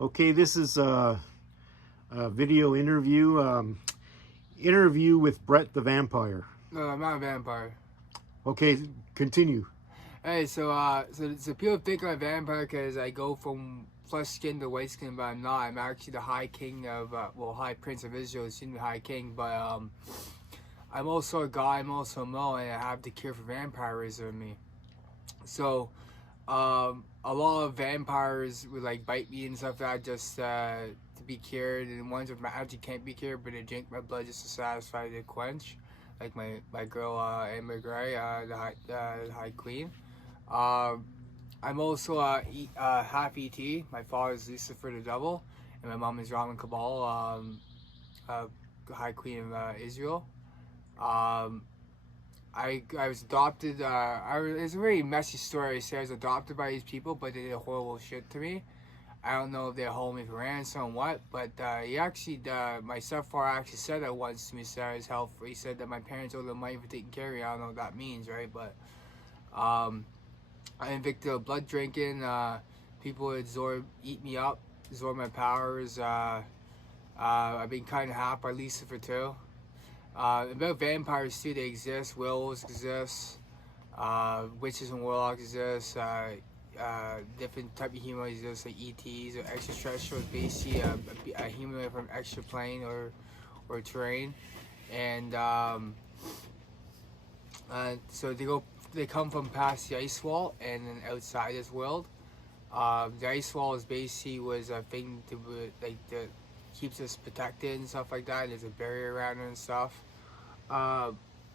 Okay, this is a video interview. Interview with Brett the Vampire. No, I'm not a vampire. Okay, continue. Hey, so people think I'm a vampire because I go from flesh skin to white skin, but I'm not. I'm actually the High King of, High Prince of Israel, soon the High King, but I'm also a guy, I'm also a male, and I have the cure for vampirism in me. So, a lot of vampires would like bite me and stuff like that just to be cured, and ones with magic can't be cured, but they drink my blood just to satisfy the quench, like my girl Amber Gray, the High Queen. I'm also half ET. My father is Lucifer the Devil, and my mom is Raman Kabal, High Queen of Israel. I was adopted. It's a very messy story. I say I was adopted by these people, but they did horrible shit to me. I don't know if they hold me for ransom or what, but my stepfather actually said that once to me. Said I was helpful. He said that my parents owed them money for taking care of me. I don't know what that means, right? But I'm convicted of blood drinking. People would eat me up, absorb my powers. I've been kind of hacked by Lucifer too. About vampires too, they exist. Werewolves exist. Witches and warlocks exist. Different type of humanoids exist, like ETs or extraterrestrials, basically a humanoid from extra plane or terrain, and so they come from past the ice wall and then outside this world. The ice wall is basically was a thing that keeps us protected and stuff like that. There's a barrier around it and stuff.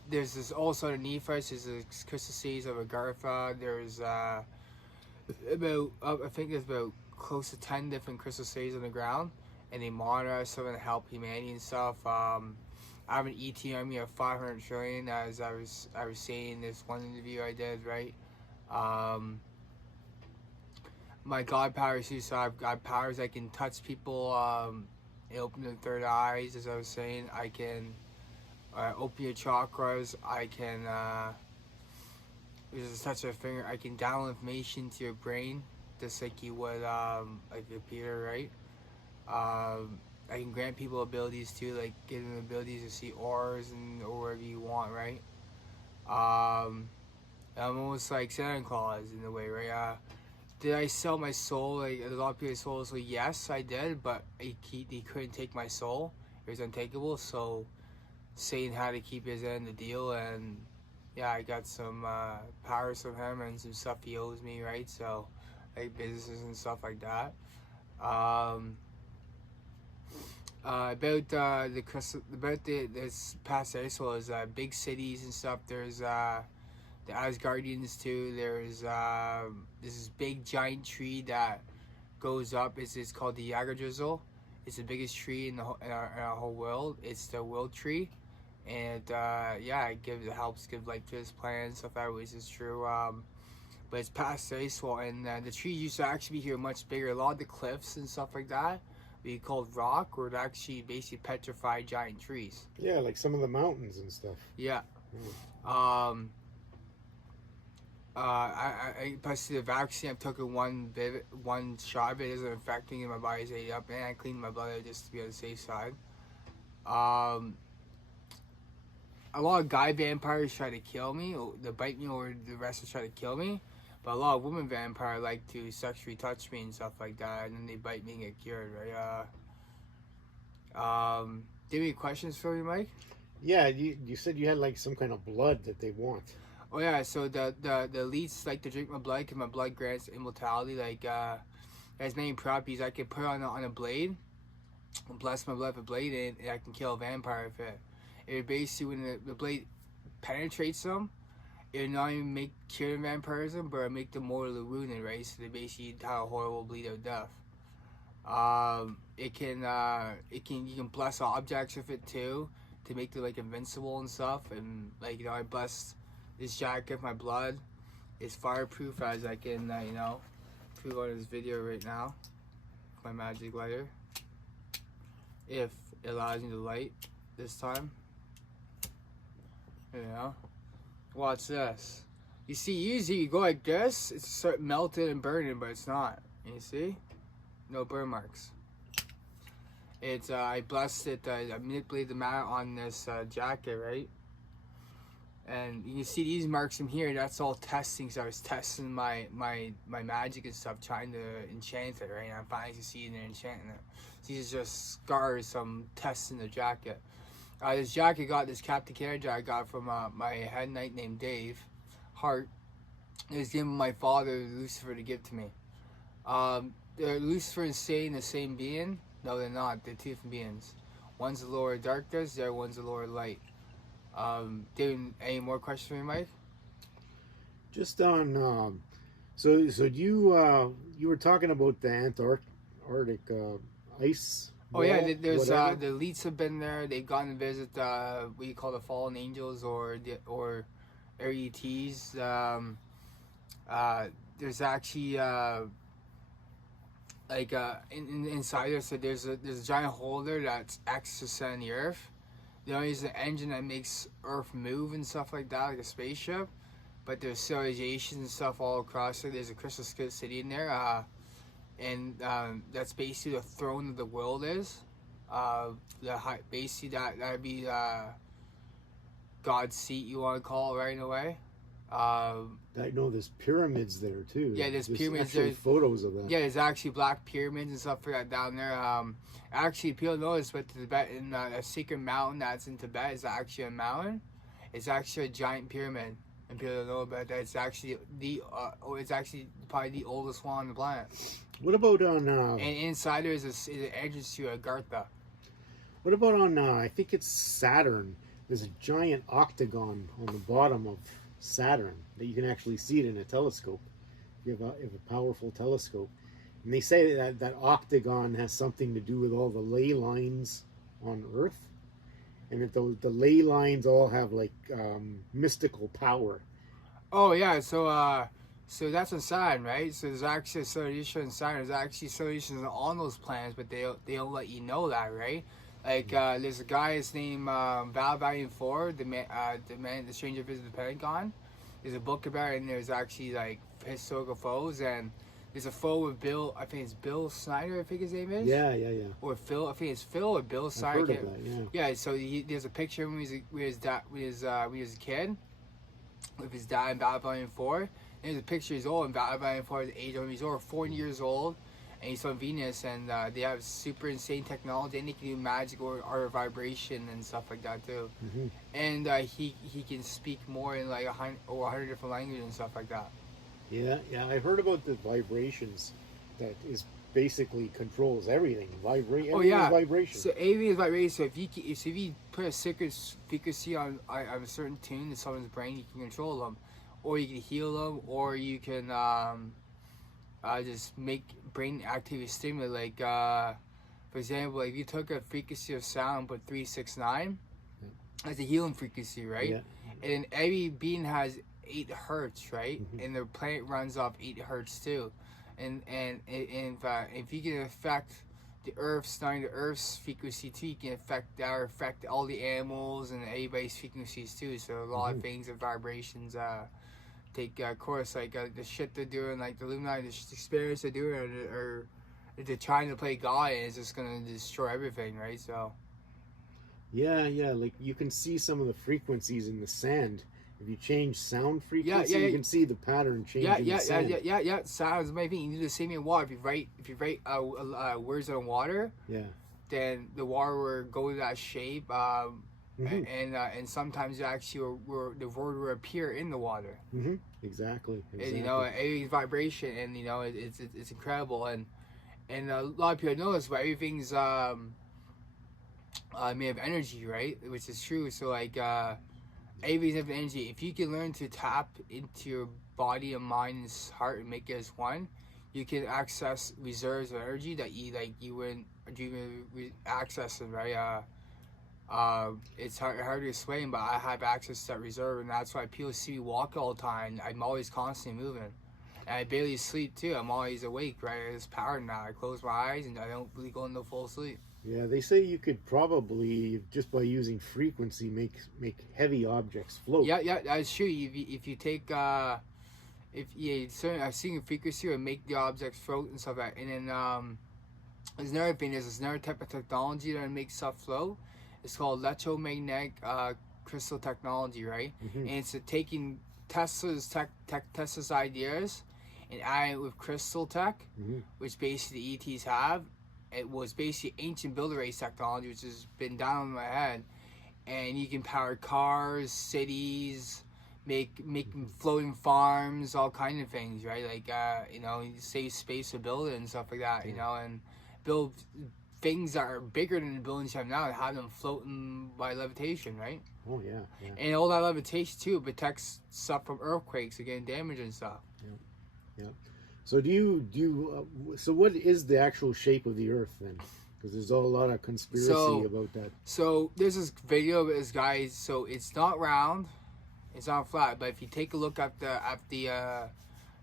There's this also underneath us. There's the crystal seas of Agartha. There's I think there's about close to 10 different crystal seas on the ground, and they monitor us so to help humanity and stuff. I have an ET army of 500 trillion, as I was saying in this one interview I did, right? My god powers too, so I've got powers. I can touch people, open their third eyes, as I was saying. I can open your chakras. I can just touch a finger. I can download information to your brain, just like you would like a computer, right? I can grant people abilities too, like give them abilities to see auras or whatever you want, right? I'm almost like Santa Claus in a way, right? Did I sell my soul? Like a lot of people's souls. So yes, I did, but he couldn't take my soul. It was untakeable. So Satan had to keep his end of the deal, and yeah, I got some powers from him and some stuff he owes me, right? So like businesses and stuff like that. About this past ice wall is big cities and stuff. There's the Asgardians too. There's this big giant tree that goes up. It's called the Yggdrasil. It's the biggest tree in our whole world. It's the world tree, and it helps give life to this planet and stuff. That which is true. But it's past the ice wall, and the tree used to actually be here much bigger. A lot of the cliffs and stuff like that we called rock, were actually basically petrified giant trees. Yeah, like some of the mountains and stuff. Yeah. I plus the vaccine, I've taken one shot of it, isn't affecting my body's ate up, and I cleaned my blood out just to be on the safe side. A lot of guy vampires try to kill me, or they bite me, or the rest try to kill me. But a lot of women vampires like to sexually touch me and stuff like that, and then they bite me and get cured, right? Do you have any questions for me, Mike? Yeah, you said you had like some kind of blood that they want. Oh yeah, so the elites like to drink my blood because my blood grants immortality. Like has many properties. I can put on a blade, and bless my blood with a blade, and I can kill a vampire with it. It basically, when the blade penetrates them, it not even make cure vampirism, but it make them mortally wounded, right? So they basically have a horrible bleed out death. You can bless objects with it too to make them like invincible and stuff. And like I blessed this jacket with my blood. It's fireproof, as I can prove on this video right now. My magic lighter, if it allows me to light this time. Watch this. You see, usually you go like this, it's start melting and burning, but it's not. You see? No burn marks. It's I blessed it. I manipulated the mat on this jacket, right? And you can see these marks in here. That's all testing. So I was testing my magic and stuff, trying to enchant it, right? And I'm finally succeeding in enchanting it. These are just scars. I'm testing the jacket. This jacket this Captain Canada I got from my head knight named Dave Hart. It was given by my father Lucifer to give to me. Lucifer and Satan the same being? No, they're not. They're two different beings. One's the Lord of Darkness, the other one's the Lord of Light. David, any more questions for me, Mike? Just on, so you were talking about the Antarctic ice. Oh yeah, wall, there's the whatever? elites have been there. They've gone to visit what you call the fallen angels or ETs. There's actually inside there, so there's a giant hole there that's access to the Earth. They only use an engine that makes Earth move and stuff like that, like a spaceship. But there's civilizations and stuff all across it. There's a crystal city in there. And that's basically the throne of the world is. Basically that'd be God's seat, you want to call it, right, in a way. I know there's pyramids there too. Yeah, there's pyramids. Actually There's photos of that. Yeah, there's actually black pyramids and stuff like that down there. Actually, people notice, but the Tibetan, a secret mountain that's in Tibet is actually a mountain. It's actually a giant pyramid, and people don't know about that. It's actually it's actually probably the oldest one on the planet. What about on? And inside there is an entrance to Agartha. What about on? I think it's Saturn. There's a giant octagon on the bottom of Saturn that you can actually see it in a telescope. You have a powerful telescope, and they say that octagon has something to do with all the ley lines on Earth, and that the ley lines all have like mystical power. Oh yeah, so that's on Saturn, right? So there's actually a civilization on Saturn. There's actually civilizations on those planets, but they don't let you know that, right? Like there's a guy, his name Val Valiant 4, the Stranger Visited the Pentagon. There's a book about it, and there's actually like historical photos, and there's a photo with Bill. I think it's Bill Snyder. I think his name is. Yeah. Or Phil. I think it's Phil or Bill I've Snyder. heard of that, yeah. Yeah. So there's a picture when he was when he was a kid, with his dad in Val Valiant 4. And there's a picture he's old in Val Valiant 4 at the age of he's over 40 years old. And he's on Venus, and they have super insane technology, and they can do magic or vibration and stuff like that too. Mm-hmm. And he can speak more in like 100 different languages and stuff like that. Yeah. I heard about the vibrations. That is basically controls everything. Oh yeah, vibration. So everything is vibration. So if you put a secret frequency on a certain tune in someone's brain, you can control them, or you can heal them, or you can just make brain activity stimulate. Like for example, if you took a frequency of sound but 369, that's a healing frequency, right? Yeah. And every being has 8 hertz, right? Mm-hmm. And the planet runs off 8 hertz too. And in fact, if you can affect the Earth's frequency too, you can affect all the animals and everybody's frequencies too. So a lot of things and vibrations take course, like the shit they're doing, like the Illuminati, the experience they're doing, or they're trying to play God, and it's just gonna destroy everything, right? So. Yeah, like you can see some of the frequencies in the sand. If you change sound frequency, you can see the pattern changing. Yeah. Sand. Sounds maybe you do the same in water. If you write words on water, then the water will go to that shape. And sometimes actually the word will appear in the water. Mm-hmm. Exactly. And, everything's vibration, and it's incredible, and a lot of people know this, but everything's made of energy, right? Which is true. So like everything's made of energy. If you can learn to tap into your body and mind and heart and make it as one, you can access reserves of energy that you wouldn't dream of accessing, right? It's hard to explain, but I have access to that reserve, and that's why people see me walk all the time. I'm always constantly moving, and I barely sleep too. I'm always awake, right? There's power now. I close my eyes and I don't really go into full sleep. Yeah, they say you could probably just by using frequency make heavy objects float. Yeah, that's true. If you take I've seen a frequency or make the objects float and stuff like that, and then there's another thing. There's another type of technology that makes stuff float. It's called electromagnetic crystal technology, right? And it's taking Tesla's ideas and adding it with crystal tech, which basically the ETs have. It was basically ancient builder race technology, which has been down in my head. And you can power cars, cities, make floating farms, all kind of things, right? Like you know, you save space to build it and stuff like that, you know, and build things that are bigger than the buildings you have now and have them floating by levitation, right? Oh yeah, yeah. And all that levitation too protects stuff from earthquakes and getting damage and stuff. Yeah. So so what is the actual shape of the Earth then? Because there's a lot of conspiracy about that. So there's this video of this guy. So it's not round, it's not flat. But if you take a look at the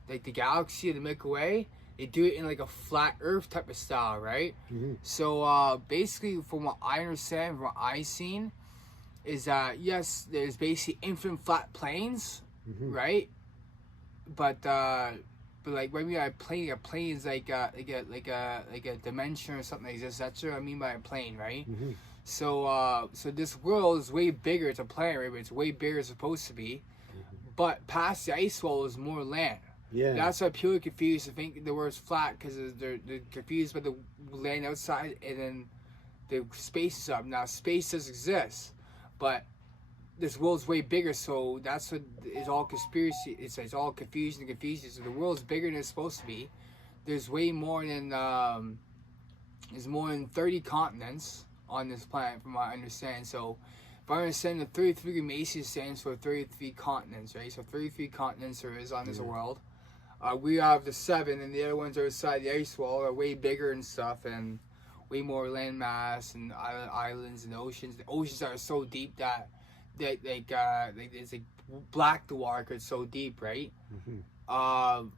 like the galaxy of the Milky Way, they do it in like a flat Earth type of style, right? So basically, from what I understand, from what I've seen, is that yes, there's basically infinite flat planes, right? But like when we are a plane is like a dimension or something like this. That's what I mean by a plane, right? So so this world is way bigger. It's a planet, right? But it's way bigger than it's supposed to be. But past the ice wall is more land. Yeah. That's why people are confused to think the word's flat, because they're confused by the land outside and then the space is up. Now space does exist, but this world's way bigger, so that's what is all conspiracy. It's all confusion. So the world's bigger than it's supposed to be. There's way more than there's more than 30 continents on this planet, from what I understand. So if I understand, the 33 Macy stands for 33 continents, right? So 33 continents there is on this world. We have the 7, and the other ones are outside the ice wall, are way bigger and stuff, and way more land mass and islands and oceans. The oceans are so deep that it's like black the water, 'cause it's so deep, right? And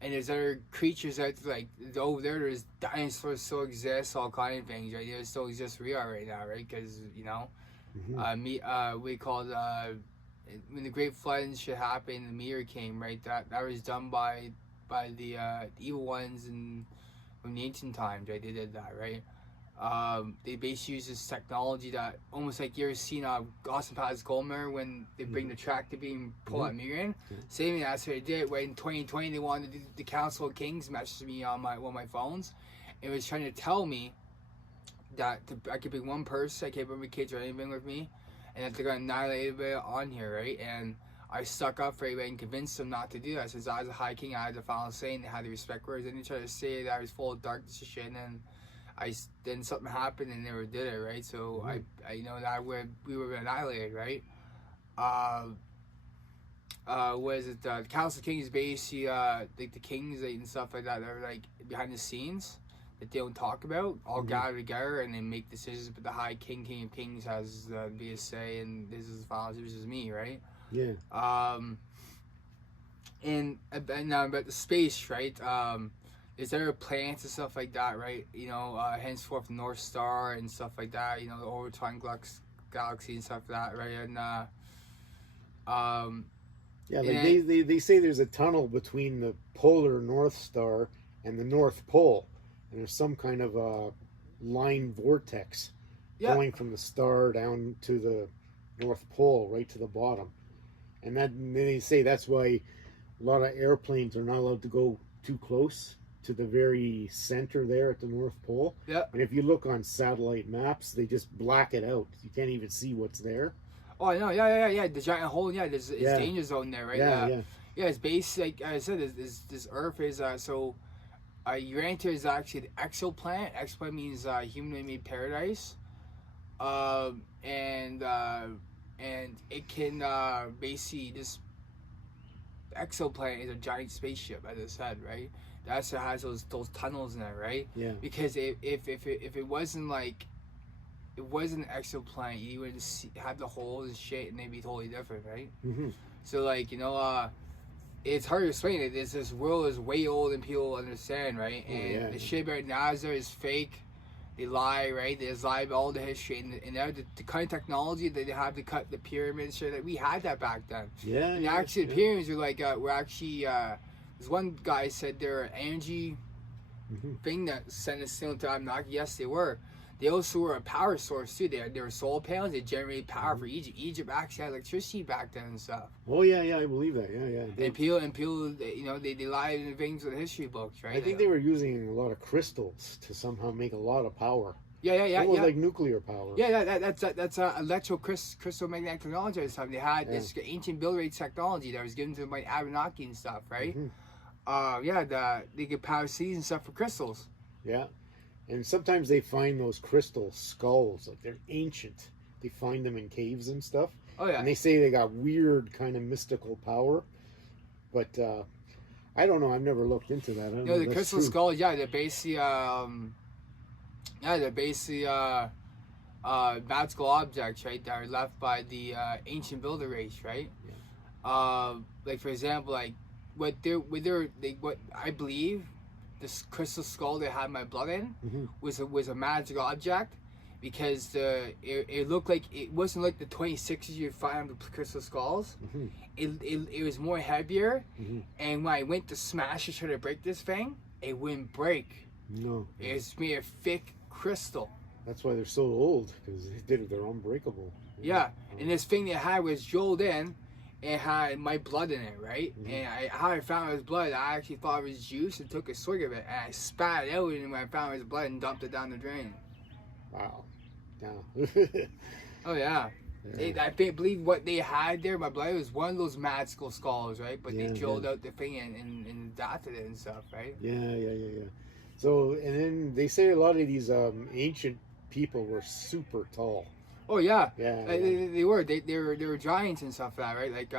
there's other creatures out there, like over there. There's dinosaurs still exist, all kind of things, right? They still exist where we are right now, right? Because you know, we called when the Great Flood and shit happened, the meteor came, right? That was done by the evil ones and from the ancient times, right? They did that, right? They basically use this technology that almost like you ever seen Austin Powers Goldmere when they bring the tractor beam, pull that mirror in. Same thing, that's what they did. Right, in 2020, they wanted to do the Council of Kings messaged me on one of my phones. It was trying to tell me that I could bring one person, I can't bring my kids or anything with me, and that they're gonna annihilate everybody on here, right? And I stuck up for everybody and convinced them not to do that. Since I was a high king, I had the final say and they had to respect words. Then they tried to say that I was full of darkness and shit, and then something happened and never did it, right? So I know that we were annihilated, right? What is it? The Council of Kings basically like the kings and stuff like that are like behind the scenes that they don't talk about, all gather together and then make decisions. But the High King of Kings has the biggest say, and this is the final, which is me, right? Yeah. And now about the space, right? Is there planets and stuff like that, right? You know, henceforth North Star and stuff like that. You know, the Overtime Galaxy and stuff like that, right? And yeah, like they say there's a tunnel between the polar North Star and the North Pole, and there's some kind of a line vortex going from the star down to the North Pole, right to the bottom. And then they say that's why a lot of airplanes are not allowed to go too close to the very center there at the North Pole. Yeah. And if you look on satellite maps, they just black it out. You can't even see what's there. Oh, I know. Yeah. The giant hole. Yeah, there's danger zone there, right? Yeah. It's basically, like I said, this Earth is so. Urantia is actually the exoplanet. Exoplanet means human-made paradise. And it can basically this exoplanet is a giant spaceship, as I said, right? That's what has those tunnels in it, right? Yeah. Because if it wasn't like it wasn't an exoplanet, you would have the holes and shit, and they'd be totally different, right? So like it's hard to explain it. This world is way older than people understand, right? And the shit about NASA is fake. They lie, right? They just lie about all the history and the kind of technology that they have to cut the pyramids. Shit, that we had that back then. Yeah. And actually, the pyramids were like were actually. This one guy said they're energy thing that sent a signal to Anunnaki. Yes, they were. They also were a power source too. They were solar panels. They generated power for Egypt. Egypt actually had electricity back then and stuff. Oh yeah, I believe that. Yeah. And people, they lied in things with history books, right? I think they were using a lot of crystals to somehow make a lot of power. Yeah. Almost like nuclear power. Yeah, that's crystal magnetic technology and stuff. They had this ancient build rate technology that was given to my Anunnaki and stuff, right? They could power cities and stuff for crystals. Yeah. And sometimes they find those crystal skulls, like they're ancient. They find them in caves and stuff. Oh yeah. And they say they got weird kind of mystical power. But I don't know. I've never looked into that. I don't know the crystal skulls, they're basically magical objects, right? That are left by the ancient builder race, right? Yeah. Like for example, like what I believe. This crystal skull they had my blood in was a magic object because it looked like it wasn't like the 26s you'd find on the crystal skulls. It was more heavier, and when I went to smash it, try to break this thing, it wouldn't break. No, it's made of thick crystal. That's why they're so old, because they're unbreakable. Yeah, and this thing they had was drilled in. It had my blood in it, right? And how I found it was blood, I actually thought it was juice and took a swig of it. And I spat it out, and when I found it was blood and dumped it down the drain. Wow. Yeah. Oh, yeah. I believe what they had there, my blood, was one of those magical skulls, right? But they drilled out the thing and adapted it and stuff, right? Yeah. So, and then they say a lot of these ancient people were super tall. Oh yeah, yeah. They were giants and stuff like that,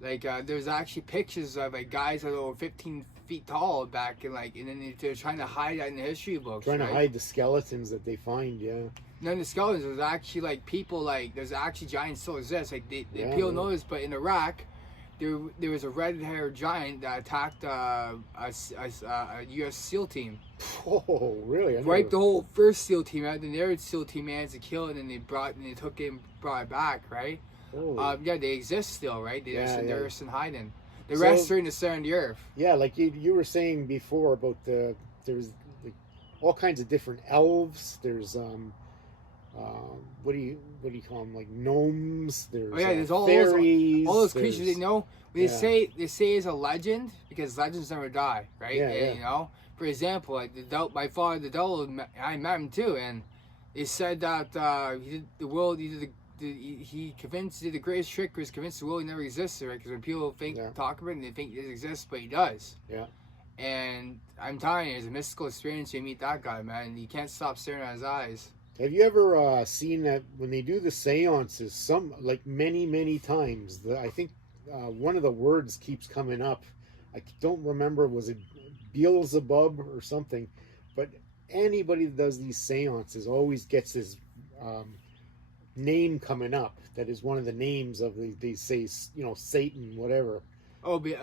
right? There's actually pictures of like guys that were 15 feet tall back in and then they're trying to hide that in the history books. Trying to hide the skeletons that they find, yeah. And then the skeletons, there's actually like people there's actually giants still exist. Like people know this, but in Iraq, there was a red-haired giant that attacked a U.S. SEAL team. Oh, really? Wiped the whole first SEAL team out. Then the other SEAL team managed to kill it, and they took it and brought it back, right? They exist still, right? They're just in hiding. The rest are in the center of the earth. Yeah, like you were saying before about there's all kinds of different elves. There's what do you call them? Like gnomes. There's all fairies. All those creatures they know. They say it's a legend because legends never die, right? You know, for example, like my father, the devil, I met him too, and they said that he did the world. He convinced the greatest trick was convinced the world never existed, right? Because when people talk about it, they think it exists, but he does. Yeah. And I'm telling you, it's a mystical experience. You meet that guy, man. You can't stop staring at his eyes. Have you ever seen that when they do the seances, many times, I think one of the words keeps coming up. I don't remember, was it Beelzebub or something? But anybody that does these seances always gets this name coming up. That is one of the names of they say, Satan, whatever. Oh, we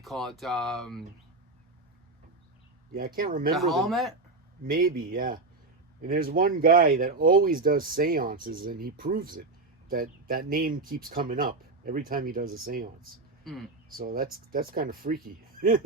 call it. Yeah, I can't remember. The helmet? Maybe, yeah. And there's one guy that always does seances, and he proves it. That name keeps coming up every time he does a seance. So that's kind of freaky. And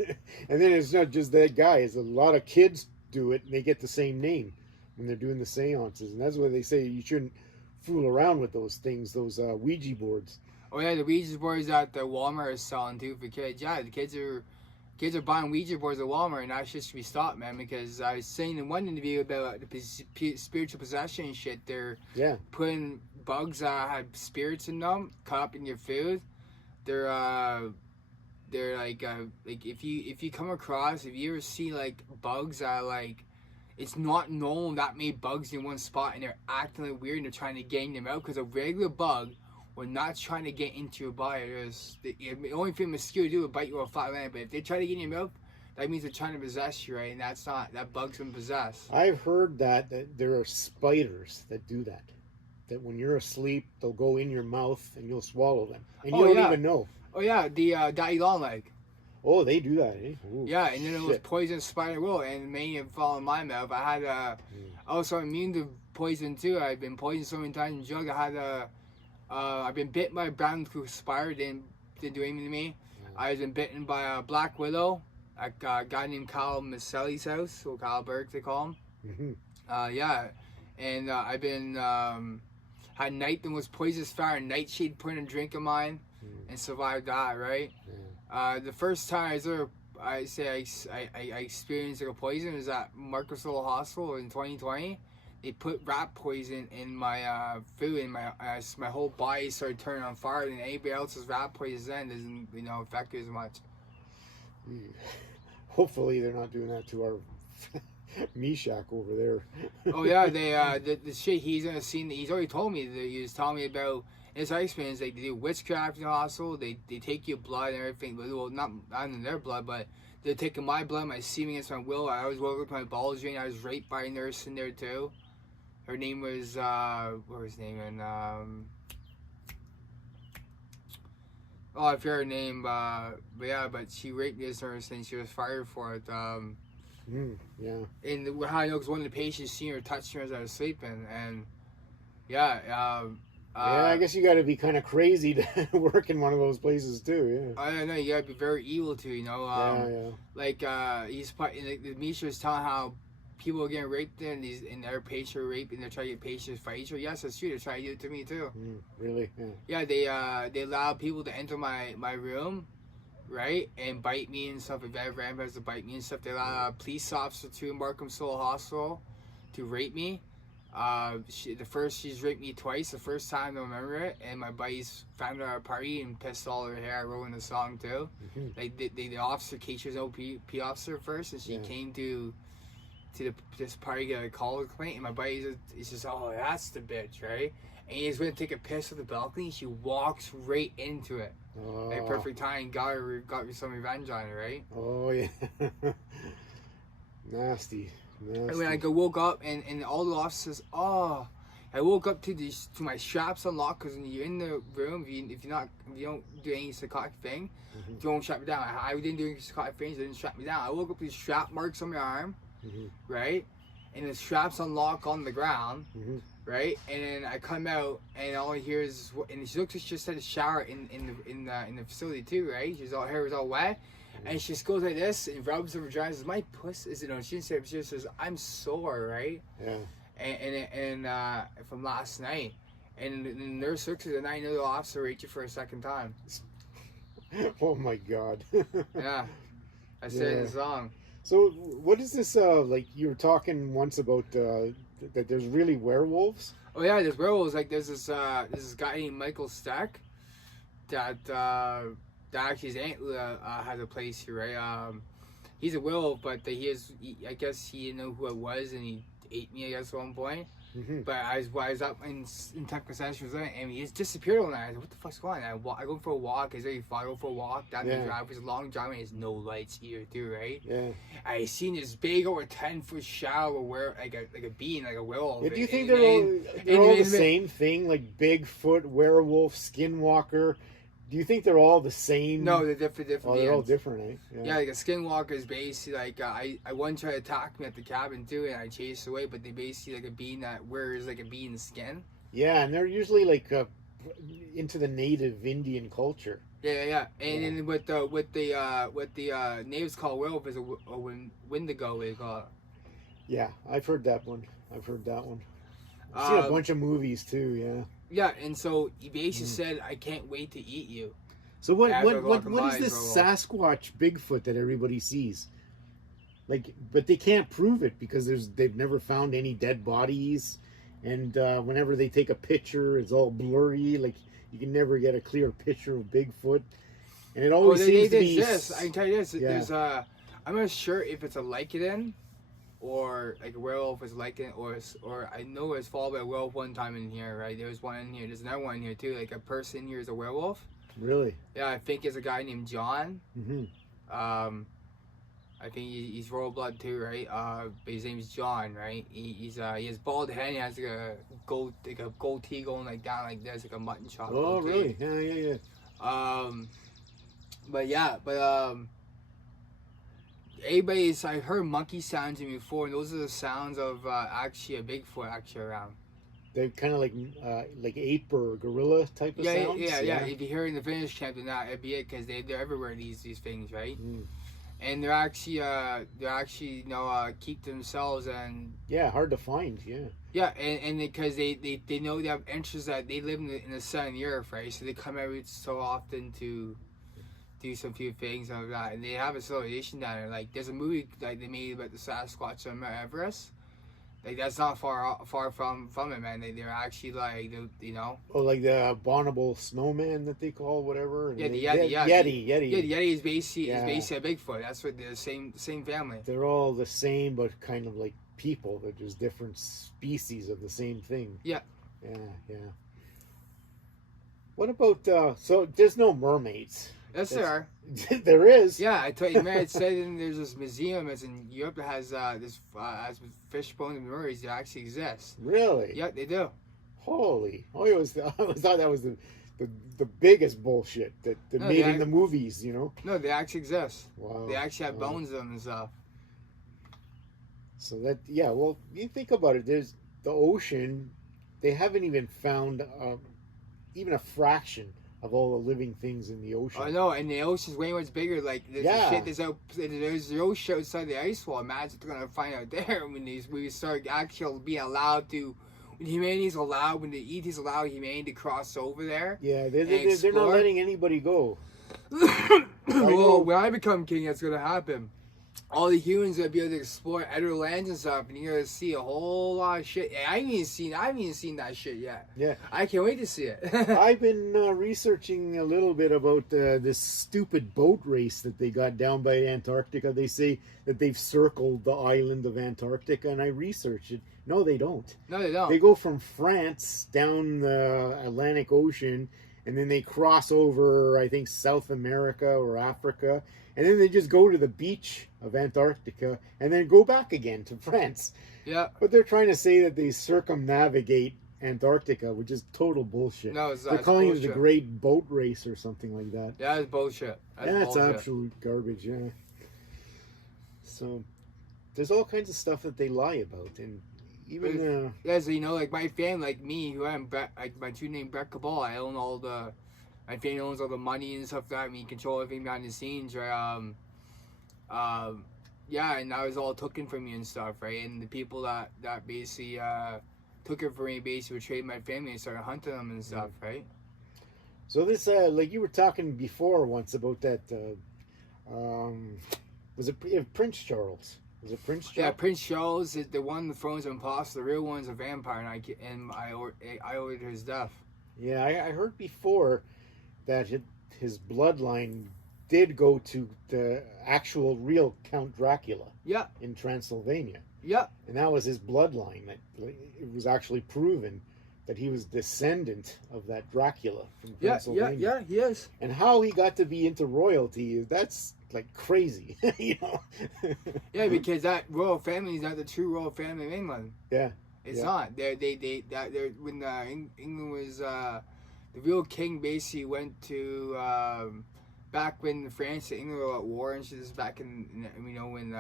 then it's not just that guy. It's a lot of kids do it, and they get the same name when they're doing the seances. And that's why they say you shouldn't fool around with those things, those Ouija boards. Oh, yeah, the Ouija boards that the Walmart is selling, too, for kids. Yeah, the kids are buying Ouija boards at Walmart, and that shit should be stopped, man. Because I was saying in one interview about the spiritual possession and shit. They're putting bugs that have spirits in them, cut up in your food. They're like if you come across, if you ever see like bugs that it's not known that many bugs in one spot and they're acting like weird and they're trying to gang them out, because a regular bug. We're not trying to get into your body. The only thing mosquito do is bite you on a flat land. But if they try to get in your mouth, that means they're trying to possess you, right? And that bug's been possessed. I've heard that there are spiders that do that. That when you're asleep, they'll go in your mouth and you'll swallow them. And you don't even know. Oh, yeah, the daddy long leg. Oh, they do that, eh? Ooh, yeah, and then it was poison spider will, and many have fallen in my mouth. I had also immune to poison, too. I've been poisoned so many times in jug. I had I've been bit by a brown spider, didn't do anything to me. I've been bitten by a black widow at a guy named Kyle Maselli's house, or Kyle Berg they call him. Yeah, and I've been had night the most poisonous fire nightshade put in a drink of mine, and survived that. Right. The first time I experienced like a poison was at Marcus Little Hospital in 2020. They put rat poison in my food, and my whole body started turning on fire. And anybody else's rat poison doesn't affect you as much. Hopefully they're not doing that to our Meshach over there. Oh yeah, they the shit he's gonna see. He's already told me that he was telling me about his experience. Like, they do witchcraft in the hospital. They take your blood and everything. Well, not in their blood, but they're taking my blood, my semen against my will. I was woke up with my balls drained. I was raped by a nurse in there too. Her name was what was her name? And I forget her name. But she raped this nurse and she was fired for it. Yeah. And how I know, because one of the patients seen her touch her as I was sleeping, and yeah. I guess you got to be kind of crazy to work in one of those places too. Yeah. I don't know. You gotta be very evil too. Like the Misha was telling how people are getting raped there, and their patients are raped, and they're trying to get patients to fight each other. Yes, that's true. They're trying to do it to me too. Really? Yeah. Yeah. They allow people to enter my room, right, and bite me and stuff. If I have vampires to bite me and stuff, they allow a police officer to Markham Soul Hospital to rape me. She's raped me twice. The first time I remember it, and my buddies found her at a party and pissed all her hair. I wrote in the song too. Like the officer, Keisha was an OP officer first, and she came to this party to get a call complaint, and my buddy is just, oh, that's the bitch, right? And he's gonna take a piss at the balcony. She walks right into it. At perfect time, got some revenge on her, right? Oh yeah. Nasty. And when I woke up, and all the officers, I woke up to my straps unlocked, because when you're in the room, if you don't do any psychotic thing, you don't strap me down. I didn't do any psychotic things. They didn't strap me down. I woke up with strap marks on my arm, right, and the straps unlock on the ground, right, and then I come out, and all I hear is, and she looks like she just had a shower in the facility too, right? Her hair was all wet. And she just goes like this and rubs her vagina. Says, "My puss is it?" No, she didn't say it. She just says, "I'm sore," right? Yeah. And from last night, and the nurse looks at it, and I know the officer raped you for a second time. Oh my God. Yeah, I said it in the song. So what is this? Like, you were talking once about that there's really werewolves. Oh yeah, there's werewolves. Like, there's this guy named Michael Stack that actually his aunt has a place here, right? He's a werewolf, but I guess he didn't know who I was, and he ate me, I guess, at one point. But I was up in Tucker Sessions, and he just disappeared all night. I was like, what the fuck's going on? I go for a walk. It's very far. I go for a walk down the drive. It's a long drive, and there's no lights here, too, right? Yeah. I seen this big over 10-foot shadow like a being, like a werewolf. Yeah, do you think they're all the same thing? Like Bigfoot, werewolf, skinwalker? Do you think they're all the same? No, they're different. Oh, they're all different, eh? Yeah, like a skinwalker is basically like I one tried to attack me at the cabin too, and I chased away. But they basically like a being that wears like a being's skin. Yeah, and they're usually like into the native Indian culture. Yeah. And then what the natives call werewolf is a wendigo. They call it. Yeah, I've heard that one. I've seen a bunch of movies too. Yeah. Yeah, and so he basically said, "I can't wait to eat you." So what is this Sasquatch Bigfoot that everybody sees? Like, but they can't prove it because they've never found any dead bodies, and whenever they take a picture, it's all blurry. Like, you can never get a clear picture of Bigfoot, and it always seems to be. I can tell you this. Yeah. There's I'm not sure if it's a lycanthropy or like a werewolf is lycanthropy, or I know it's followed by a werewolf one time in here, right? There was one in here. There's another one in here too. Like, a person in here is a werewolf. Really? Yeah, I think it's a guy named John. I think he's royal blood too, right? But his name's John, right? He has bald head. And he has like a goatee going like down like this, like a mutton chop. Oh, really? Yeah. I heard monkey sounds in before, and those are the sounds of actually a Bigfoot actually around. They're kind of like ape or gorilla type of sounds. Yeah. If you hear in the Finnish camp, then that'd be it because they're everywhere. These things, right? Mm. And they're actually keep themselves and Yeah, hard to find. Yeah. yeah, and because they know they have interests that they live in the sun and the earth, right? So they come every so often to do some few things and all that, and they have a civilization down there. Like there's a movie like they made about the Sasquatch on Mount Everest. Like that's not far from it, man. They're actually like Oh, like the abominable snowman that they call whatever. Yeah, the Yeti. Yeti. Yeah, the Yeti is basically Yeah. a Bigfoot. That's what they're the same family. They're all the same, but kind of like people. They're just different species of the same thing. Yeah. Yeah. What about so there's no mermaids? Yes, there are. There is. Yeah, I tell you, man. It said there's this museum that's in Europe that has has fish bones and mermaids that actually exist. Really? Yeah, they do. Holy! I always thought that was the biggest bullshit that No, made they in the movies. You know. No, they actually exist. Wow. They actually have Wow. bones of them and stuff. So that well, you think about it. There's the ocean. They haven't even found even a fraction of all the living things in the ocean. I know, and the ocean's way much bigger. Like there's Yeah. shit there's the ocean outside the ice wall. Imagine they're gonna find out there when we start actually being allowed to. When humanity's allowed, when the ET is allowed humanity to cross over there. Yeah, they're not explore. letting anybody go. Well, when I become king, that's gonna happen. All the humans will be able to explore other lands and stuff, and you're gonna see a whole lot of shit. I haven't even seen that shit yet. Yeah. I can't wait to see it. I've been researching a little bit about this stupid boat race that they got down by Antarctica. They say that they've circled the island of Antarctica, and I researched it. No, they don't. No, they don't. They go from France down the Atlantic Ocean, and then they cross over, I think, South America or Africa, and then they just go to the beach of Antarctica and then go back again to France. Yeah. But they're trying to say that they circumnavigate Antarctica, which is total bullshit. No, they're calling it the Great Boat Race or something like that. Yeah, it's bullshit. That's bullshit. absolute garbage, yeah. So there's all kinds of stuff that they lie about, and even Yeah, so like my family, like me, who I'm like my true name Brett Cabal, I own my family owns all the money and stuff like that. We control everything behind the scenes, right? Yeah, and that was all taken from me and stuff, right? And the people that basically took it from me basically betrayed my family and started hunting them and stuff, right? So this, like you were talking before once about that, was it Prince Charles? Was it Prince Charles? Yeah, Prince Charles is the one on the throne's an imposter. The real one's a vampire, and I ordered his death. Yeah, I heard before that his bloodline did go to the actual real Count Dracula. Yeah. In Transylvania. Yeah. And that was his bloodline. That it was actually proven that he was descendant of that Dracula from Pennsylvania. Yeah, he is. And how he got to be into royalty, that's like crazy, you know? Yeah, because that royal family is not the true royal family of England. Yeah. It's not. They're when England was the real king basically went to back when France and England were at war and shit. This is back in when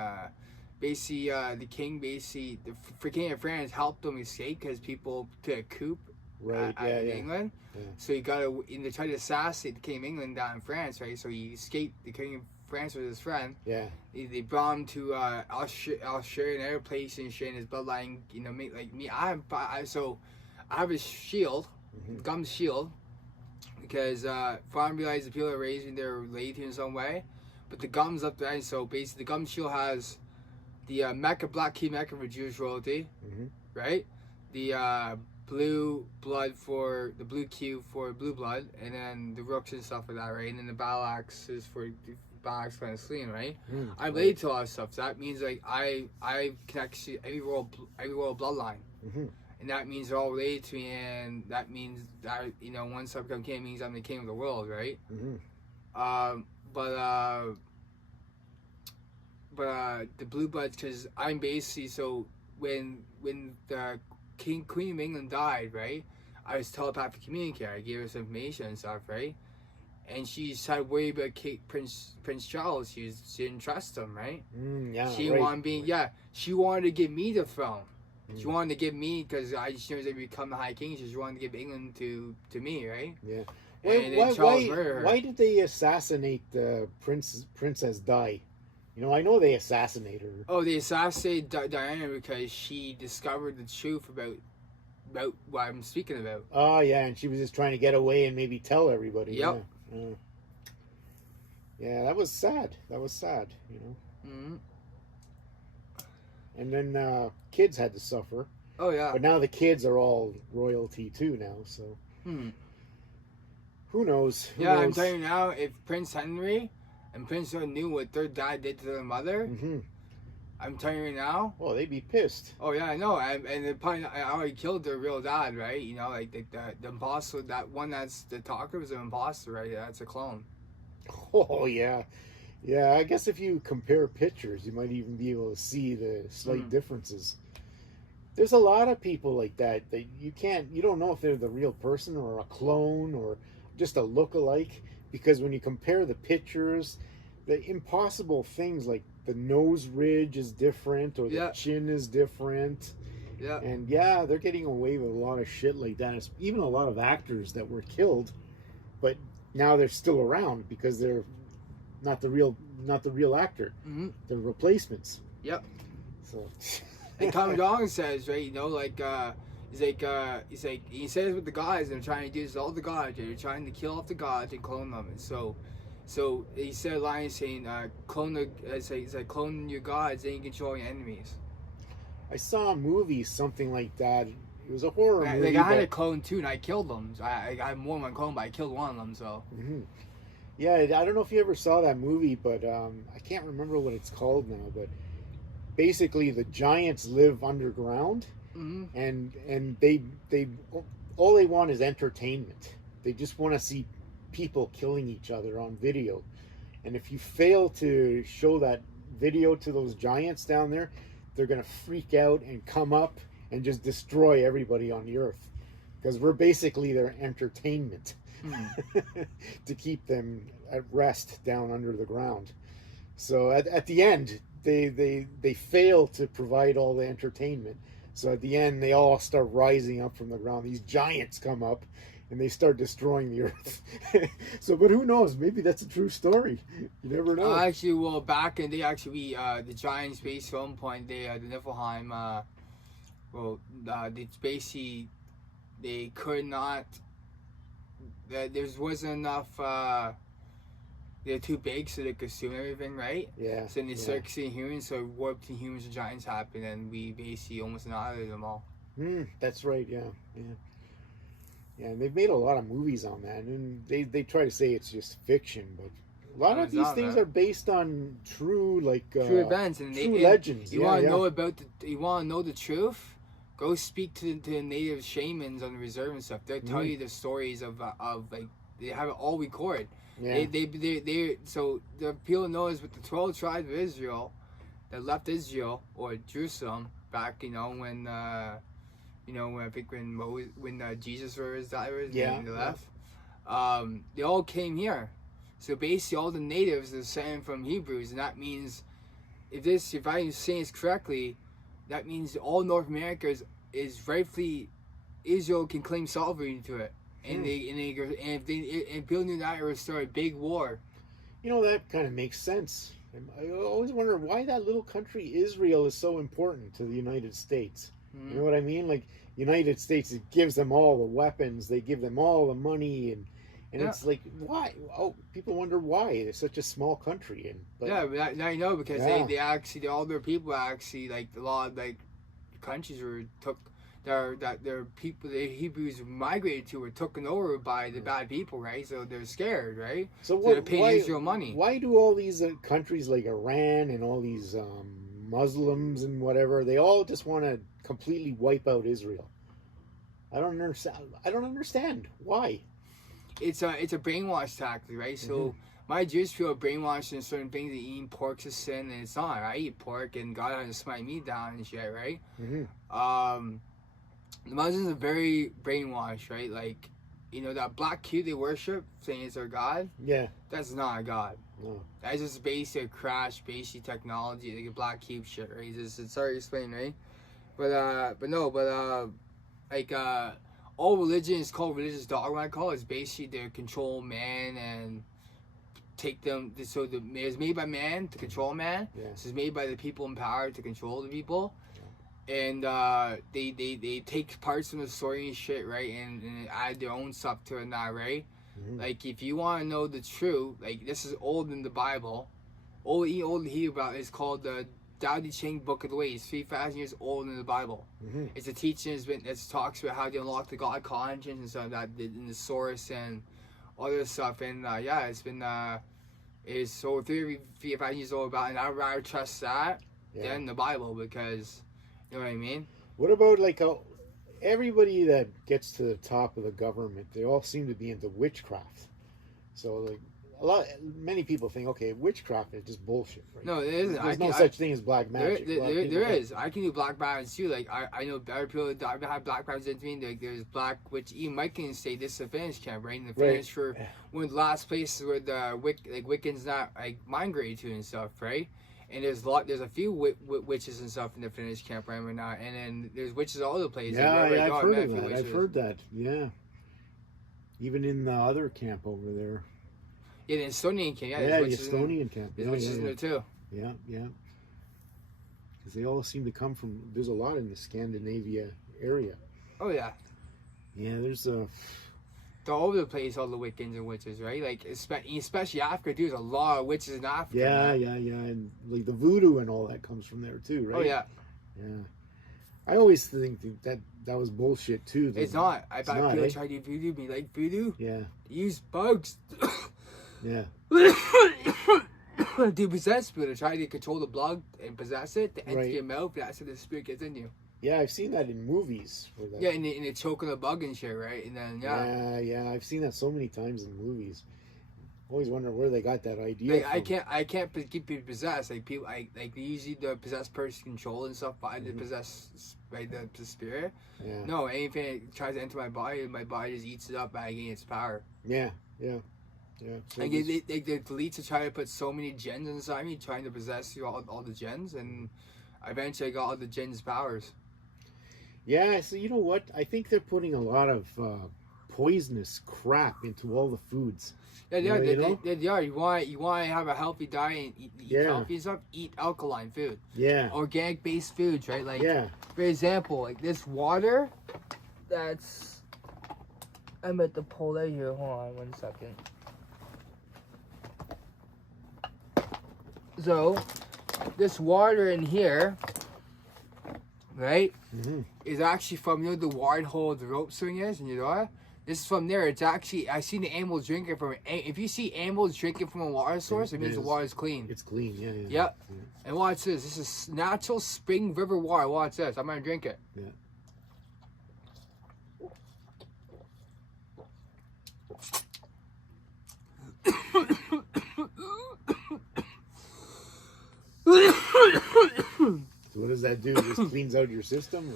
basically the king basically the king of France helped them escape because people took a coup in England. Yeah. So he they tried to assassinate the king of England down in France, right? So he escaped. The king of France with his friend. Yeah. They brought him to Austria and other places and shit. And his bloodline, make like me. I have a shield, gum shield, because Farm realized the people are raising they're related in some way, but the gum's up there. So basically, the gum shield has the Mecca black key Mecca for Jewish royalty, right? The blue blood for the blue Q for blue blood, and then the rooks and stuff like that, right? And then the battle axe is for Ballax kind of Sleen, right? I'm related to a lot of stuff. So that means like I connect to every royal bloodline, and that means they're all related to me, and that means that once I become king, it means I'm the king of the world, right? But the blue bloods, because I'm basically when the Queen of England died, right? I was telepathic communicator. I gave her some information and stuff, right? And she started worried about Prince Charles. She didn't trust him, right? Yeah. She wanted to give me the throne. She wanted to give me, because as soon as I become the High King, she wanted to give England to me, right? Yeah. And then Charles murdered her. Why did they assassinate Princess Di? You know, I know they assassinated her. Oh, they assassinated Diana because she discovered the truth about what I'm speaking about. Oh yeah, and she was just trying to get away and maybe tell everybody. Yep. Yeah, yeah, that was sad. That was sad. You know. Mm-hmm. And then kids had to suffer. Oh yeah. But now the kids are all royalty too now. So. Who knows? Who knows? I'm telling you now, if Prince Henry and Prince George knew what their dad did to their mother, I'm telling you now. Oh, they'd be pissed. Oh yeah, I know. And they probably already killed their real dad, right? You know, like the imposter, that one that's the talker was an imposter, right? That's a clone. Oh yeah, yeah. I guess if you compare pictures, you might even be able to see the slight differences. There's a lot of people like that you don't know if they're the real person or a clone or just a look-alike, because when you compare the pictures, the impossible things like the nose ridge is different or the chin is different. Yeah. And yeah, they're getting away with a lot of shit like that. It's even a lot of actors that were killed, but now they're still around because they're not the real actor. Mm-hmm. They're replacements. Yep. So and Tommy Dong says, right, you know, like he's like he says with the gods, they're trying to do this to all the gods. They're trying to kill off the gods and clone them. And so he said a line saying, clone your gods, then you control your enemies. I saw a movie, something like that. It was a horror movie. Like I had a clone too, and I killed them. So I had more than one clone, but I killed one of them. So. Mm-hmm. Yeah, I don't know if you ever saw that movie, but I can't remember what it's called now. But basically, the giants live underground, and they all they want is entertainment. They just want to see people killing each other on video, and if you fail to show that video to those giants down there, they're gonna freak out and come up and just destroy everybody on the earth, because we're basically their entertainment to keep them at rest down under the ground. So at the end, they fail to provide all the entertainment. So at the end, they all start rising up from the ground. These giants come up and they start destroying the earth. So, but who knows? Maybe that's a true story. You never know. Actually, well, back in the the Giants based film point, the Niflheim, they could not. There wasn't enough. They're too big, so they consume everything, right? Yeah. So then they start seeing humans, so warp to humans and giants happen, and we basically almost annihilated them all. That's right. Yeah. Yeah, and they've made a lot of movies on that, and they try to say it's just fiction, but a lot of these things are based on true true events and true legends. You want to know you want to know the truth? Go speak to the native shamans on the reserve and stuff. They'll tell you the stories of like they have it all recorded. Yeah. So the people know is with the 12 tribes of Israel that left Israel or Jerusalem back, when I think when Jesus was they left. They all came here. So basically, all the natives are saying from Hebrews, and that means if I'm saying this correctly, that means all North America is rightfully Israel can claim sovereignty to it. And if people knew that, it would start a big war. That kind of makes sense. I always wonder why that little country Israel is so important to the United States. You know what I mean? Like United States, it gives them all the weapons, they give them all the money, and it's like, why? Oh, people wonder why they're such a small country. Now you know, because they actually all their people actually like a lot of like countries their people, the Hebrews migrated to, were taken over by the bad people, right? So they're scared, right? So they're paying Israel money. Why do all these countries like Iran and all these Muslims and whatever, they all just want to completely wipe out Israel? I don't understand why. It's a brainwash tactic, right? So my Jewish people are brainwashed in certain things. That eating pork's a sin, and it's not. I eat pork, and God had to smite me down and shit, right? The Muslims are very brainwashed, right? Like, that black cube they worship, saying it's their God. Yeah. That's not a God. No. That's just basic crash, basic technology, like a black cube shit, right? It's hard to explain, right? But no, like all religion is called religious dogma. I call it. It's basically to control man and take them. So it's made by man to control man. Yeah. This is made by the people in power to control the people. And they take parts from the story and shit, right, and add their own stuff to it now, right? Mhm. Like, if you want to know the truth, like, this is old in the Bible. Old to hear about. It's called the Tao Te Ching Book of the Way. It's 3,000 years old in the Bible. Mhm. It's a teaching. It talks about how they unlock the God conscience and stuff like that in the source and all this stuff. And yeah, it's been it's so 3,000 years old about, and I'd rather trust that Yeah. than the Bible because you know what I mean. What about like everybody that gets to the top of the government? They all seem to be into witchcraft. So like many people think, okay, witchcraft is just bullshit. Right? No, it isn't. There's no such thing as black magic. There is. I can do black magic too. Like I know better people that have black magic than me. Like there's black, which even Mike can say this is a Finnish camp, right? And the Finnish for one of the last places where the Wiccans not like migrated to and stuff, right? And there's a few witches and stuff in the Finnish camp right now, and then there's witches all over the place. Yeah, Like, I've heard of that. I've heard that. Yeah, even in the other camp over there. Yeah, the Estonian camp. Yeah, the Estonian camp. There's witches in there too. Yeah, yeah. Because they all seem to come from. There's a lot in the Scandinavia area. Oh yeah. Yeah, there's a. They're all over the place, all the Wiccans and witches, right? Like, especially Africa, dude, there's a lot of witches in Africa. Yeah, and like the voodoo and all that comes from there too, right? Oh yeah. Yeah. I always think that was bullshit too. It's not. I bet people try to do voodoo, be like voodoo. Yeah. Use bugs. Yeah. To possess people, to try to control the blood and possess it, to enter Right. your mouth, that's how the spirit gets in you. Yeah, I've seen that in movies. Where that, Yeah, and they choke on the bug and shit, right? And then, yeah, I've seen that so many times in movies. Always wonder where they got that idea Like, from. I can't keep people possessed. Like, people, like usually the possessed person control and stuff by the possessed, by the spirit. Yeah. No, anything that tries to enter my body just eats it up by gaining its power. Yeah. So Like, this- the elites are trying to put so many gens inside me, trying to possess you all the gens, and eventually I got all the gens' powers. yeah, so you know what? I think they're putting a lot of poisonous crap into all the foods. Yeah, You know, you know? they are. You want to have a healthy diet and eat Yeah. healthy and stuff. Eat alkaline food, Yeah. organic based foods, right? Like, Yeah. for example, like this water. That's. I'm at the pull that here. Hold on 1 second. So, this water in here, right, Hmm. is actually from, you know, the wide hole the rope swing is, and you know what? This is from there. It's actually, I seen the animals drinking from it. If you see animals drinking from a water source, it means the water is clean. It's clean. Yeah. Yep. Yeah. And watch this. This is natural spring river water. Watch this. I'm going to drink it. Yeah. So what does that do? Just cleans out your system?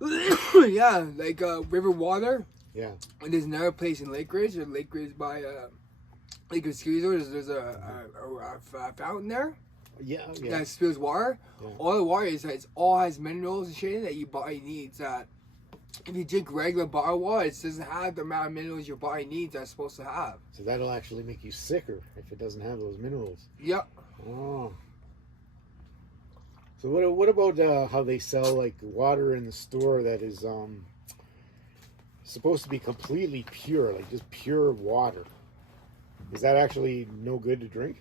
Or? Yeah, like river water. Yeah. And there's another place in Lake Ridge, by Lake Ridge. There's a fountain there that spills water. Yeah. All the water all has minerals and shit in it that your body needs. That if you drink regular bottled water, it doesn't have the amount of minerals your body needs that's supposed to have. So that'll actually make you sicker if it doesn't have those minerals. Yep. Oh. So what about how they sell like water in the store that is supposed to be completely pure, like just pure water? Is that actually no good to drink?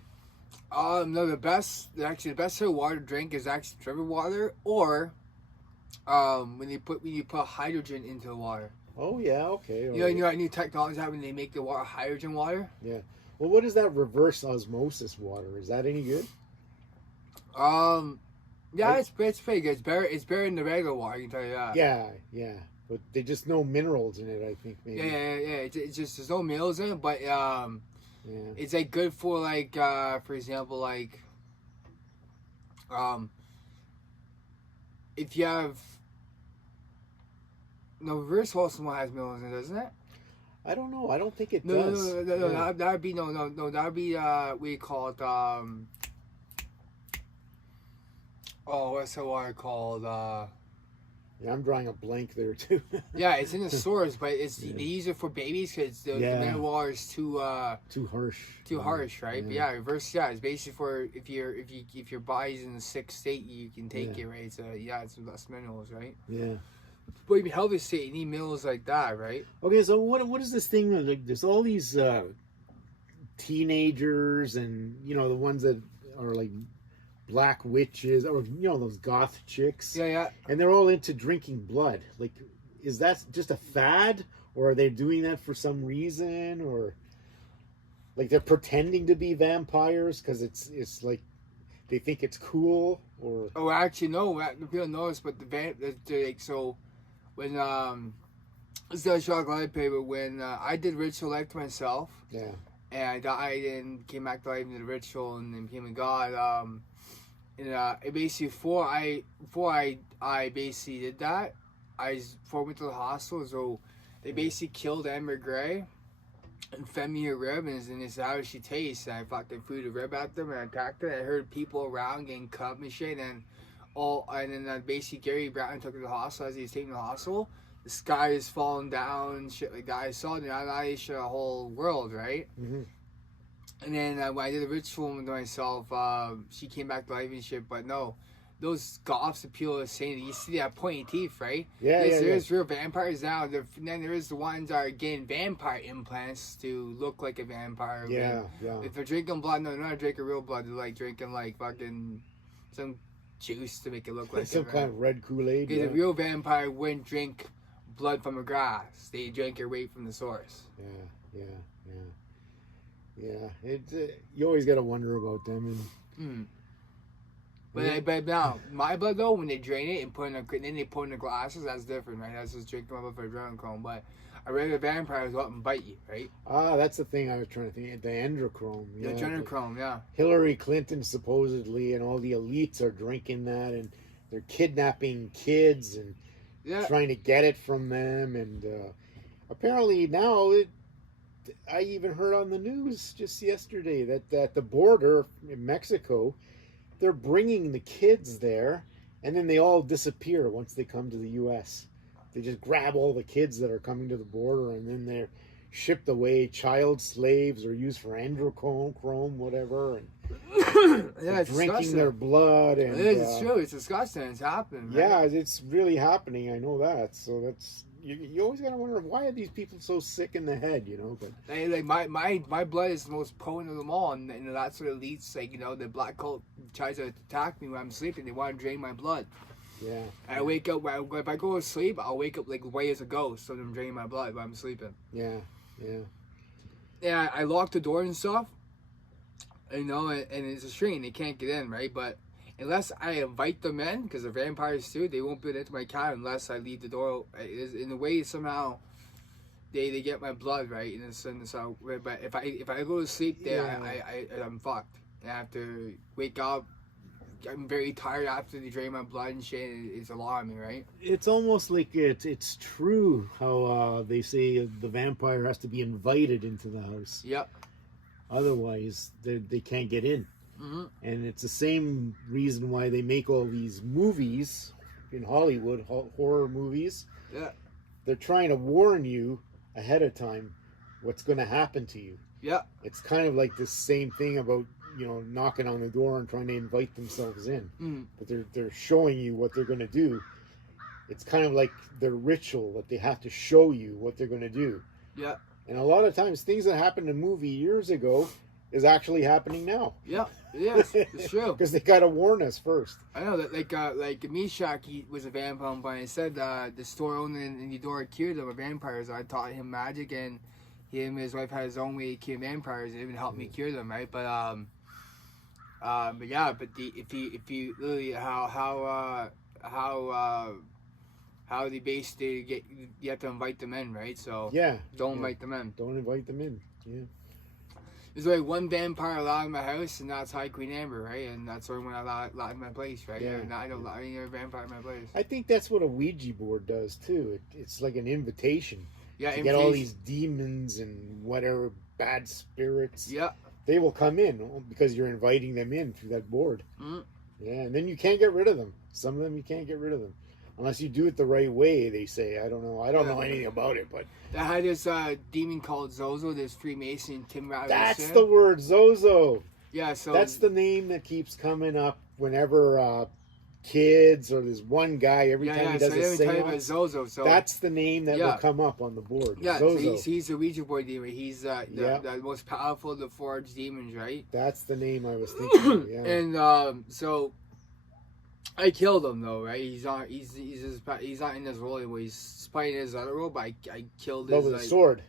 No, the best sort of water to drink is actually river water, or when you put hydrogen into the water. Oh yeah, okay. You know, new technology having they make the water hydrogen water. Yeah. Well, what is that reverse osmosis water? Is that any good? Yeah, it's pretty good. It's better than the regular water. I can tell you that. Yeah. But they just no minerals in it, I think. Maybe. Yeah. It's just there's no minerals in it, but Yeah. it's like good for like for example like if you have reverse osmosis has minerals in it, doesn't it? I don't know. I don't think it No, does. no. Yeah. That'd be that'd be we call it what's the water called? Yeah, I'm drawing a blank there too. Yeah, it's in the stores, but they use it for babies because the mineral water is too too harsh. harsh, right? But yeah, reverse. Yeah, it's basically for if your body's in a sick state, you can take it, right? It's it's less minerals, right? Yeah. But in healthy state, you need minerals like that, right? Okay, so what is this thing like? There's all these teenagers, and the ones that are like black witches, or those goth chicks. Yeah. And they're all into drinking blood. Like, is that just a fad, or are they doing that for some reason, or like they're pretending to be vampires because it's like they think it's cool, or? Oh, actually, no. People notice, but like so when this is shock light paper when I did ritual like to myself. Yeah. And I died and came back to life in the ritual and then became a god. It basically before I basically did that, before I went to the hospital, so they basically killed Amber Gray and fed me her rib, and they said, how does she taste? And I fucking threw the rib at them and I attacked it. I heard people around getting cut up and shit, and then basically Gary Brown took her to the hospital. As he was taking the hospital, the sky is falling down and shit like that. I saw it, and I showed the whole world, right? Mm-hmm. And then when I did a ritual with myself, she came back to life and shit. But no, those goths appeal to sanity. You see that pointy teeth, right? Yeah, There's real vampires now. Then there is the ones that are getting vampire implants to look like a vampire. Yeah. If they're drinking blood, no, they're not drinking real blood. They're like drinking like fucking some juice to make it look like some kind of red Kool-Aid. Because a real vampire wouldn't drink blood from a grass. They drink it right from the source. Yeah. You always got to wonder about them. But now my blood though, when they drain it and then they put in the glasses, that's different, right? That's just drinking my blood for adrenaline, but a regular vampire will go up and bite you, right? That's the thing I was trying to think. The adrenochrome. Yeah, adrenochrome, yeah. Hillary Clinton supposedly, and all the elites are drinking that, and they're kidnapping kids and trying to get it from them, and apparently now I even heard on the news just yesterday that at the border in Mexico, they're bringing the kids there, and then they all disappear once they come to the U.S. They just grab all the kids that are coming to the border, and then they're shipped away, child slaves, or used for adrenochrome, whatever, and it's drinking disgusting. their blood. And it's true. It's disgusting. It's happening. Right? Yeah, it's really happening. I know that. So that's you always gotta wonder, why are these people so sick in the head? But like my blood is the most potent of them all, and that's what elites the black cult tries to attack me when I'm sleeping. They want to drain my blood. Yeah. And I wake up if I go to sleep, I'll wake up like white as a ghost, so I'm draining my blood while I'm sleeping. Yeah. Yeah, I lock the door and stuff. And it's a string, they can't get in, right? But unless I invite them in, because the vampires too, they won't get into my cabin unless I leave the door. In a way, somehow they get my blood, right? And so, but if I go to sleep there, I'm fucked. I have to wake up. I'm very tired after they drain my blood and shit. It's alarming, right? It's almost like it's true how they say the vampire has to be invited into the house. Yep. Otherwise, they can't get in. Mm-hmm. And it's the same reason why they make all these movies in Hollywood, horror movies. Yeah. They're trying to warn you ahead of time what's going to happen to you. Yeah. It's kind of like the same thing about knocking on the door and trying to invite themselves in. But they're showing you what they're going to do. It's kind of like their ritual that they have to show you what they're going to do. Yeah. And a lot of times things that happened in a movie years ago is actually happening now. Yeah, it is. It's true. Because they got to warn us first. I know that, like Meshach, he was a vampire, but he said the store owner in Eudora cured him of vampires. I taught him magic, and him and his wife had his own way to cure vampires. It even helped me cure them, right? But if you literally how they basically get, you have to invite them in, right? So don't invite them in. Don't invite them in. Yeah. There's only one vampire allowed in my house, and that's High Queen Amber, right? And that's the only one allowed in my place, right? Yeah. I don't allow any other vampire in my place. I think that's what a Ouija board does too. It's like an invitation. Yeah, to get all these demons and whatever bad spirits. Yeah. They will come in because you're inviting them in through that board. Mm-hmm. Yeah, and then you can't get rid of them. Some of them you can't get rid of them. unless you do it the right way. They say. I don't know. I don't know anything about it, but That had this demon called Zozo, this Freemason Tim Robinson. that's the word, Zozo. Yeah, so That's the name that keeps coming up whenever kids or there's one guy every time he does so a let me tell you about seance. Zozo. So That's the name that Yeah. will come up on the board. yeah, Zozo. so he's a Ouija board demon. He's Yeah. the most powerful of the forged demons, right? That's the name I was thinking of, yeah. And so I killed him though, right? He's not in this role anymore. He's playing his other role, but I killed No, his with a like. sword.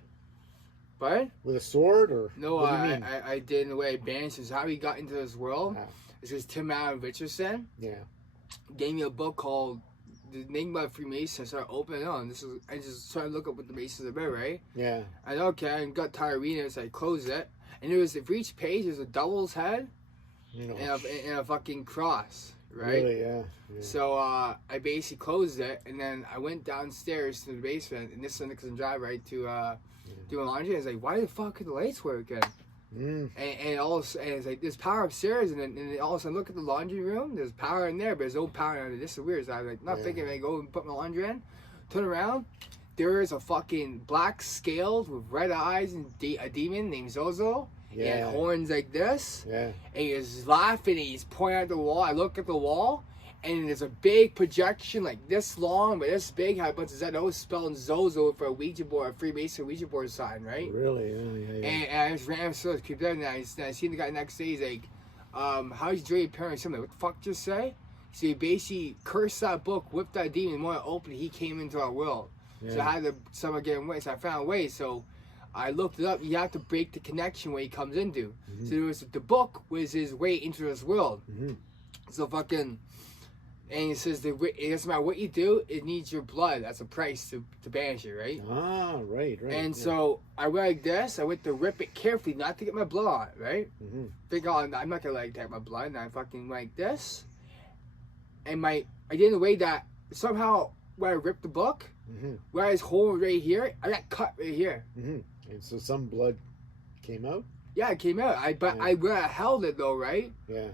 What? With a sword, or No, what do you mean? I did in the way I banished. Is how he got into this world. Ah. It's because Tim Allen Richardson Yeah. gave me a book called The Enigma of Freemasons. I started opening it on. I just started to look up what the Masons are about, right? Yeah. I thought, okay, I got tired of reading it, so I closed it. And there was, for each page, there's a devil's head You know, and a fucking cross, right? Really, yeah. Yeah. So I basically closed it, and then I went downstairs to the basement, and this is Nixon Drive, right, to do laundry. I was like, why the fuck could the lights work again? Mm. And it's like there's power upstairs, and then all of a sudden look at the laundry room. There's power in there, but there's no power in there. This is weird. So I was like, not Yeah. thinking. I go and put my laundry in, turn around. There is a fucking black scaled with red eyes and a demon named Zozo. Yeah. And horns like this. Yeah. And he's laughing. And he's pointing at the wall. I look at the wall, and there's a big projection like this long, but this big. Had a bunch of Zetos spelling Zozo for a Ouija board, a Freemason Ouija board sign, right? Really, yeah. And I just ran so keep that. And I seen the guy next day. He's like, "How's Dre parents?" I'm like, "What the fuck just say?" So he basically cursed that book, whipped that demon. And when I opened it, he came into our world. Yeah. So I had to someone get away. So I found a way. So I looked it up. You have to break the connection where he comes into. Mhm. So there was the book was his way into this world. Mhm. So fucking. And he says, it doesn't matter what you do, it needs your blood. That's a price to banish it, right? Ah, right. And yeah. so I went like this. I went to rip it carefully, not to get my blood on it, right? Mhm. Think, oh, I'm not gonna like take my blood. And I fucking went like this. And I did in a way that somehow when I ripped the book, Mhm. where I was holding right here, I got cut right here. Mhm. And so some blood came out. Yeah, it came out. Where I held it though, right? Yeah.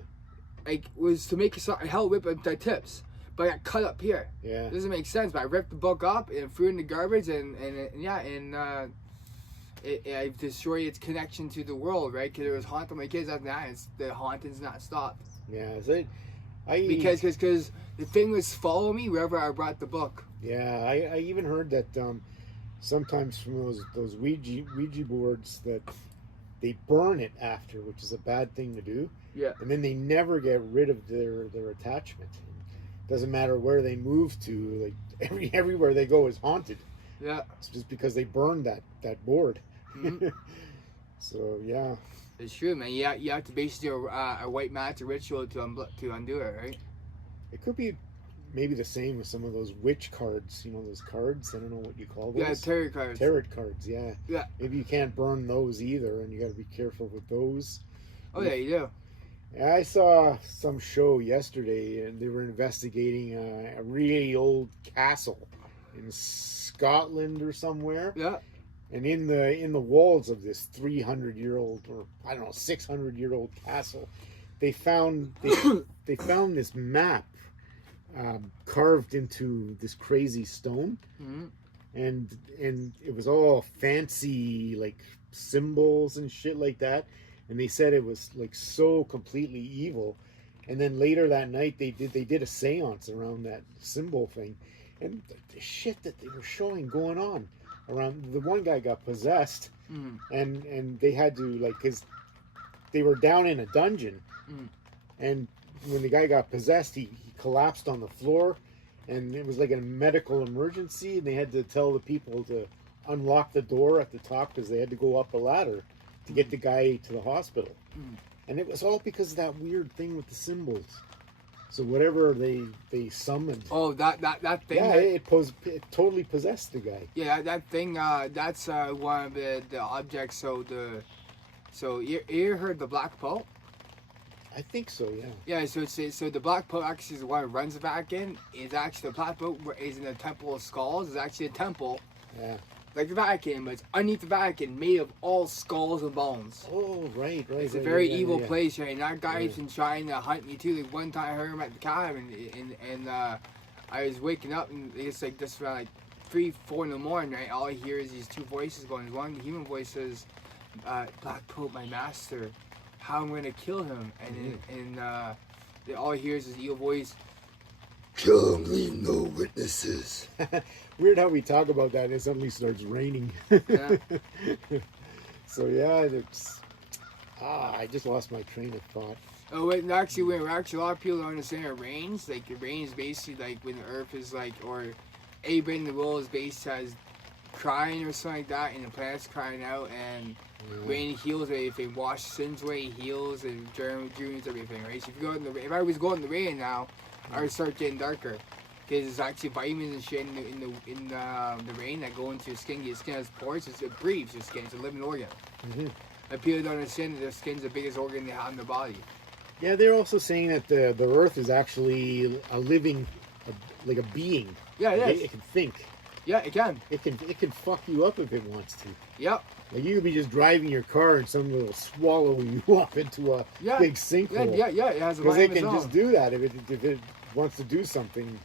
Like was to make it so I held it with the tips, but I got cut up here. Yeah. It doesn't make sense, but I ripped the book up and threw it in the garbage, and I destroyed its connection to the world, right? Because it was haunting my kids. After that, the haunting's not stopped Yeah. So because the thing was following me wherever I brought the book. Yeah, I even heard that sometimes from those Ouija boards that they burn it after, which is a bad thing to do. Yeah. And then they never get rid of their attachment. Doesn't matter where they move to, like everywhere they go is haunted. Yeah. It's just because they burned that board. Mhm. So yeah, It's true, man. You have to basically do a white magic ritual to undo it, right? it could be maybe the same with some of those witch cards. You know those cards? I don't know what you call those. Yeah, tarot cards. Tarot cards, yeah. Yeah. Maybe you can't burn those either, and you got to be careful with those. Oh yeah, you do. I saw some show yesterday, and they were investigating a really old castle in Scotland or somewhere. Yeah. And in the walls of this 300-year-old, or I don't know, 600-year-old castle, they found this map carved into this crazy stone, Mm-hmm. and it was all fancy like symbols and shit like that. And they said it was like so completely evil. And then later that night they did a seance around that symbol thing, and the shit that they were showing going on around. The one guy got possessed, Mm. and they had to, like, because they were down in a dungeon, Mm. and when the guy got possessed, he collapsed on the floor, and it was like a medical emergency, and they had to tell the people to unlock the door at the top because they had to go up a ladder to get the guy to the hospital. Mm. And it was all because of that weird thing with the symbols. So whatever they summoned, Oh, that thing. yeah, it totally possessed the guy. Yeah, that thing. That's one of the objects. So you heard the Black Pope? I think so, yeah. Yeah. So the Black Pope actually is the one who runs the Vatican. Is actually the Black Pope is in the Temple of Skulls. It's actually a temple Yeah. like the Vatican, but it's underneath the Vatican, made of all skulls and bones. Oh, right. It's a right, very yeah, evil yeah. place, right? And that guy's Yeah. been trying to hunt me too. Like one time I heard him at the cabin, and I was waking up and it's like just around like 3, 4 in the morning, right? All I hear is these two voices going. One human voice says, "Black Pope, my master, how I'm gonna kill him," and all I hear is this evil voice. Kill him, leave no witnesses. Weird how we talk about that and it suddenly starts raining. Yeah. So yeah, it's I just lost my train of thought. Oh, wait, actually, a lot of people don't understand it rains. Like, it rains basically like when the earth is like, or everybody in the world is based as crying or something like that, and the planet's crying out, and rain heals everything, wash sins away, heals, and germs, everything, right? So if I was going in the rain now, I would start getting darker. Because there's actually vitamins and shit in the rain that go into your skin. Your skin has pores, it breathes your skin, it's a living organ. Mm-hmm. And people don't understand that their skin's the biggest organ they have in their body. Yeah, they're also saying that the Earth is actually a living, like a being. Yeah, it Like is. it can think. Yeah, it can. It can fuck you up if it wants to. Yep. Like you could be just driving your car and something will swallow you up into a big sinkhole. Yeah, it has a Because mind it of its can just own. do that if it wants to do something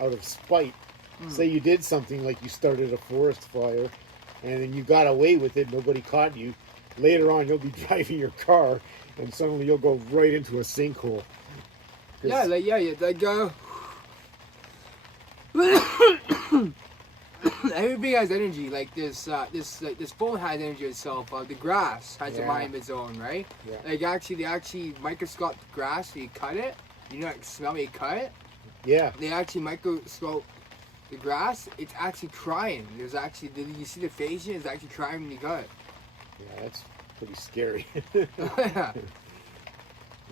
out of spite. Say you did something like you started a forest fire, and then you got away with it. Nobody caught you. Later on, you'll be driving your car, and suddenly you'll go right into a sinkhole. 'Cause- Everybody has energy. Like this phone has energy itself. The grass has a Yeah. mind of its own, right? Yeah. Like they actually microscope the grass. You cut it. You know, like smell it, you cut it. Yeah. They actually microscope the grass. It's actually crying. There's actually, you see the face? It's actually crying when you cut it. Yeah, that's pretty scary. Yeah.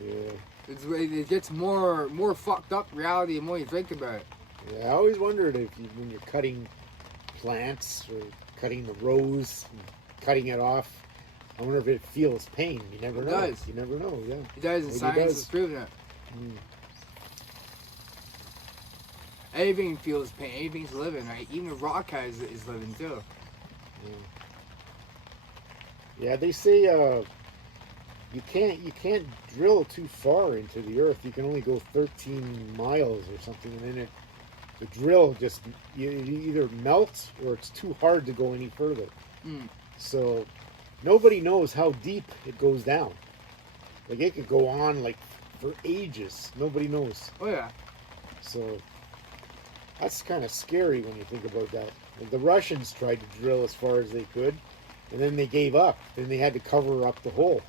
Yeah. It gets more fucked up reality the more you think about it. Yeah, I always wondered if when you're cutting plants or cutting the rose, and cutting it off, I wonder if it feels pain. You never It know. does. You never know. Yeah. It does, and Maybe it science does. has proven it. Mm. Everything feels pain. Everything's living, right? Even a rock is living too. Yeah, they say you can't drill too far into the earth. You can only go 13 miles or something, and then the drill just it either melts or it's too hard to go any further. Mm. So nobody knows how deep it goes down. Like it could go on like for ages. Nobody knows. Oh yeah. So that's kind of scary when you think about that. Like the Russians tried to drill as far as they could, and then they gave up. Then they had to cover up the hole.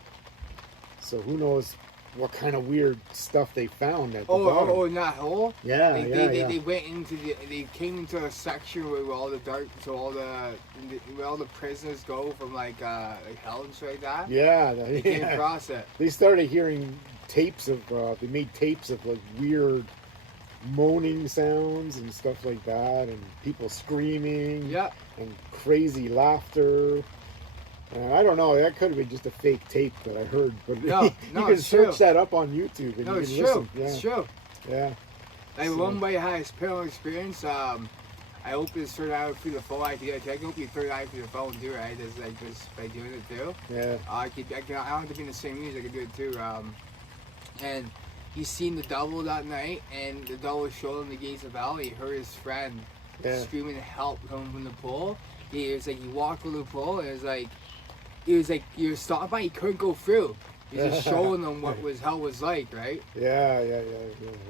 So who knows what kind of weird stuff they found at the bottom. In that hole. Yeah, They went into they came into a section where all the where all the prisoners go from like hell and shit like that. Yeah, They came yeah. across it. They started hearing tapes of. They made tapes of like weird moaning sounds and stuff like that, and people screaming. Yeah. And crazy laughter. And I don't know, that could have been just a fake tape that I heard, but No, you can it's search true. that up on YouTube and No, you it's can true. listen. Yeah, It's true. yeah. Like So- one way I had a paranormal experience. I hope it's third eye through the phone. I can hope you third eye through the phone too, right? Just like just by doing it too. Yeah. I don't have to be in the same music. I can do it too. And he seen the devil that night, and the devil showed him the gates of hell. He heard his friend Yeah. screaming help coming from the pool. He was like, he walked through the pool, and he was stopped by. He couldn't go through. He's just showing them what hell was like, right? Yeah.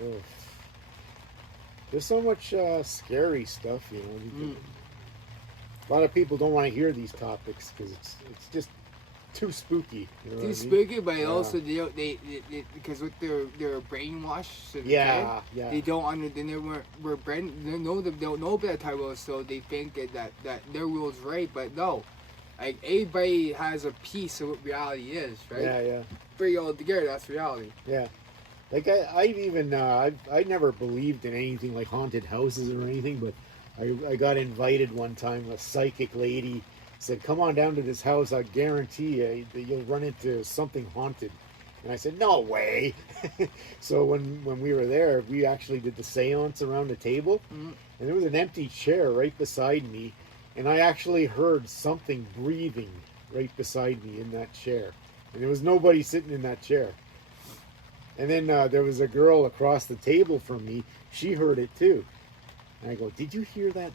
Ugh. There's so much scary stuff, you know. A lot of people don't want to hear these topics because it's just too spooky. You know what I It's mean? spooky, but Yeah. also they because with their brainwashed. So Yeah, yeah. They don't they never were brain. They don't know about type rules, so they think that their rules right, but no. Like everybody has a piece of what reality is, right? Yeah. Bring it all together, that's reality. Yeah. Like I've even I never believed in anything like haunted houses or anything, but I got invited one time. A psychic lady said, "Come on down to this house. I guarantee you that you'll run into something haunted." And I said, "No way." So when we were there, we actually did the seance around the table, Mhm. and there was an empty chair right beside me, and I actually heard something breathing right beside me in that chair, and there was nobody sitting in that chair. And then there was a girl across the table from me. She heard it too. And I go, "Did you hear that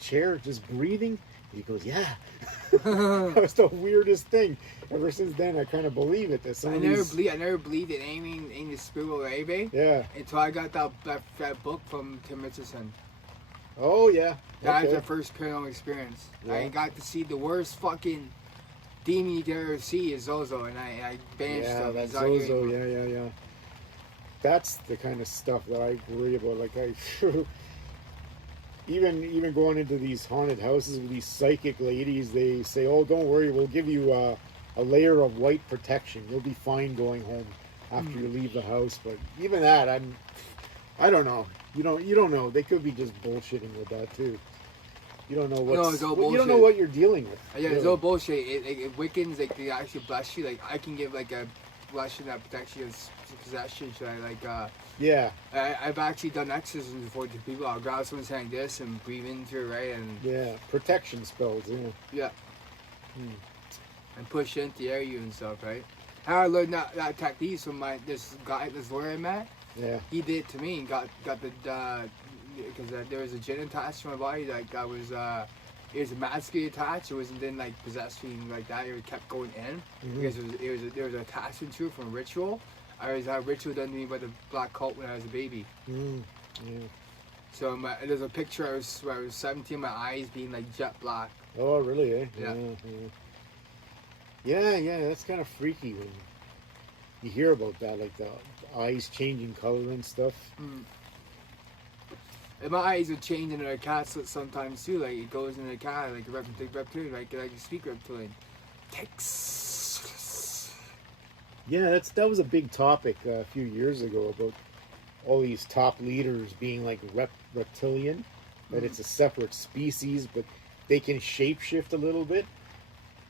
chair just breathing?" And he goes, "Yeah." That was the weirdest thing. Ever since then, I kind of believe it. That some I of never these, believed. I never believed in anything the spirit or anything yeah. until I got that book from Tim Richardson. Oh yeah. That was Okay. the first paranormal experience. Yeah. I got to see the worst fucking demon you can ever see is Zozo, and I banished Yeah, him. that's He's arguing Zozo. with- Yeah. That's the kind of stuff that I worry about. Like I, even going into these haunted houses with these psychic ladies, they say, "Oh, don't worry, we'll give you a layer of white protection. You'll be fine going home after you leave the house." But even that, I don't know. You don't know. They could be just bullshitting with that too. You don't know what's. it's all You don't know bullshit. what you're dealing with. Yeah, really. it's all bullshit. Wiccans, like, they actually bless you. Like, I can give, like, a blessing that protects you against possession. So Yeah, I've actually done exorcisms before to people. I'll grab someone's hand like this and breathe into it, right? And, yeah. Protection spells. Yeah. yeah. Hmm. And push into the area and stuff, right? How I learned that technique from this lawyer I met. Yeah. He did it to me and got the because there was a gin attached to my body, like that was it was a masculine attached. It wasn't then like possessed me like that. It kept going in because there was an attachment to it from a ritual. I was had a ritual done to me by the black cult when I was a baby. Mm, yeah. So there's a picture where I was 17, my eyes being like jet black. Oh, really? Eh? Yeah. Yeah. That's kind of freaky when you hear about that, like the eyes changing color and stuff. And my eyes would change into a cat sometimes too. Like it goes into a cat, like a reptilian, like a speak reptilian. Takes. Yeah, that was a big topic a few years ago about all these top leaders being like reptilian, that it's a separate species, but they can shapeshift a little bit.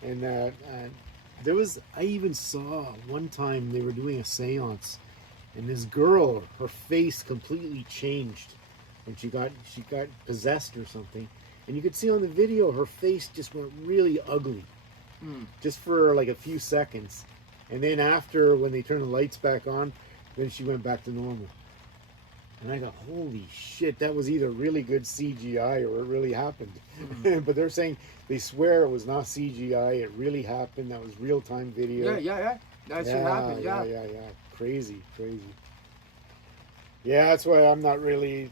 And I even saw one time they were doing a seance, and this girl, her face completely changed when she got possessed or something, and you could see on the video her face just went really ugly, just for like a few seconds, and then after when they turned the lights back on, then she went back to normal. And I thought, holy shit, that was either really good CGI or it really happened. But they're saying they swear it was not CGI, it really happened. That was real time video. Yeah. That should happen. Yeah. Crazy. Yeah, that's why I'm not really.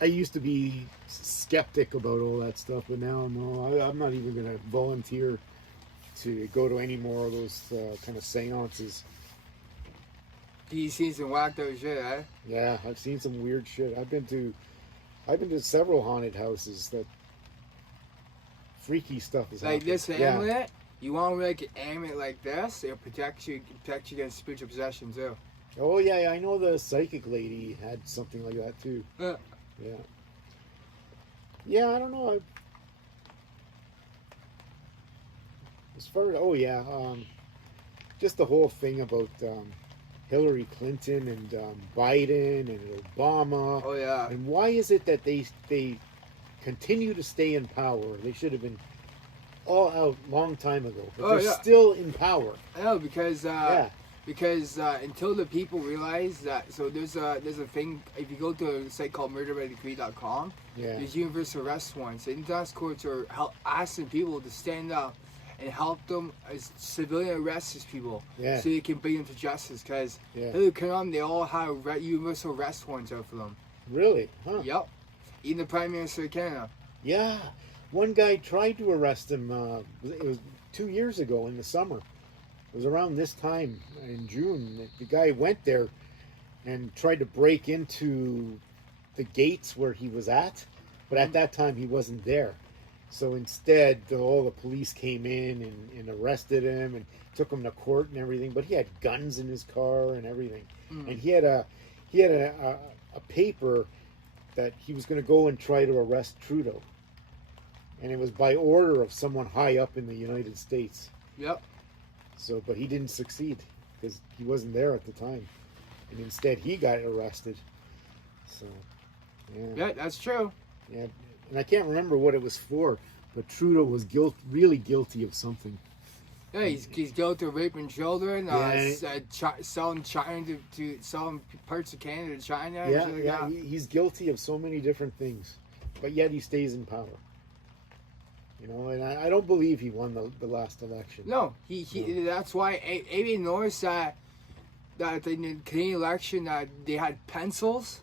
I used to be skeptic about all that stuff, but now I'm not even going to volunteer to go to any more of those kind of seances. You seen some whacked out shit, eh? Yeah, I've seen some weird shit. I've been to several haunted houses that freaky stuff is Like happening. this amulet, you want to make an amulet like this, it'll protect you against spiritual possession too. Oh yeah, I know the psychic lady had something like that too. Yeah. Yeah, I don't know. As far as just the whole thing about Hillary Clinton and Biden and Obama. Oh yeah. And why is it that they continue to stay in power? They should have been all out long time ago, but they're still in power. I know because until the people realize that, so there's a thing. If you go to a site called murderbythecree.com, Yeah. there's universal arrest warrants. The international courts are asking people to stand up and help them as civilian arrest these people, Yeah. so they can bring them to justice. Because Yeah. Hillary Clinton, they all have universal arrest warrants out for them. Really? Huh? Yep. Even the Prime Minister of Canada. Yeah. One guy tried to arrest him. It was 2 years ago in the summer. It was around this time in June. The guy went there and tried to break into the gates where he was at, but at that time he wasn't there. So instead, all the police came in and arrested him and took him to court and everything. But he had guns in his car and everything, and he had a paper that he was going to go and try to arrest Trudeau, and it was by order of someone high up in the United States. Yep. So, but he didn't succeed because he wasn't there at the time, and instead he got arrested. So, Yeah, that's true. yeah, and I can't remember what it was for, but Trudeau was really guilty of something. Yeah, he's guilty of raping children, Yeah. selling China to selling parts of Canada to China. and Yeah, shit like yeah, that. he's guilty of so many different things, but yet he stays in power. You know, and I don't believe he won the last election. No, he that's why everybody noticed that in the Canadian election that they had pencils.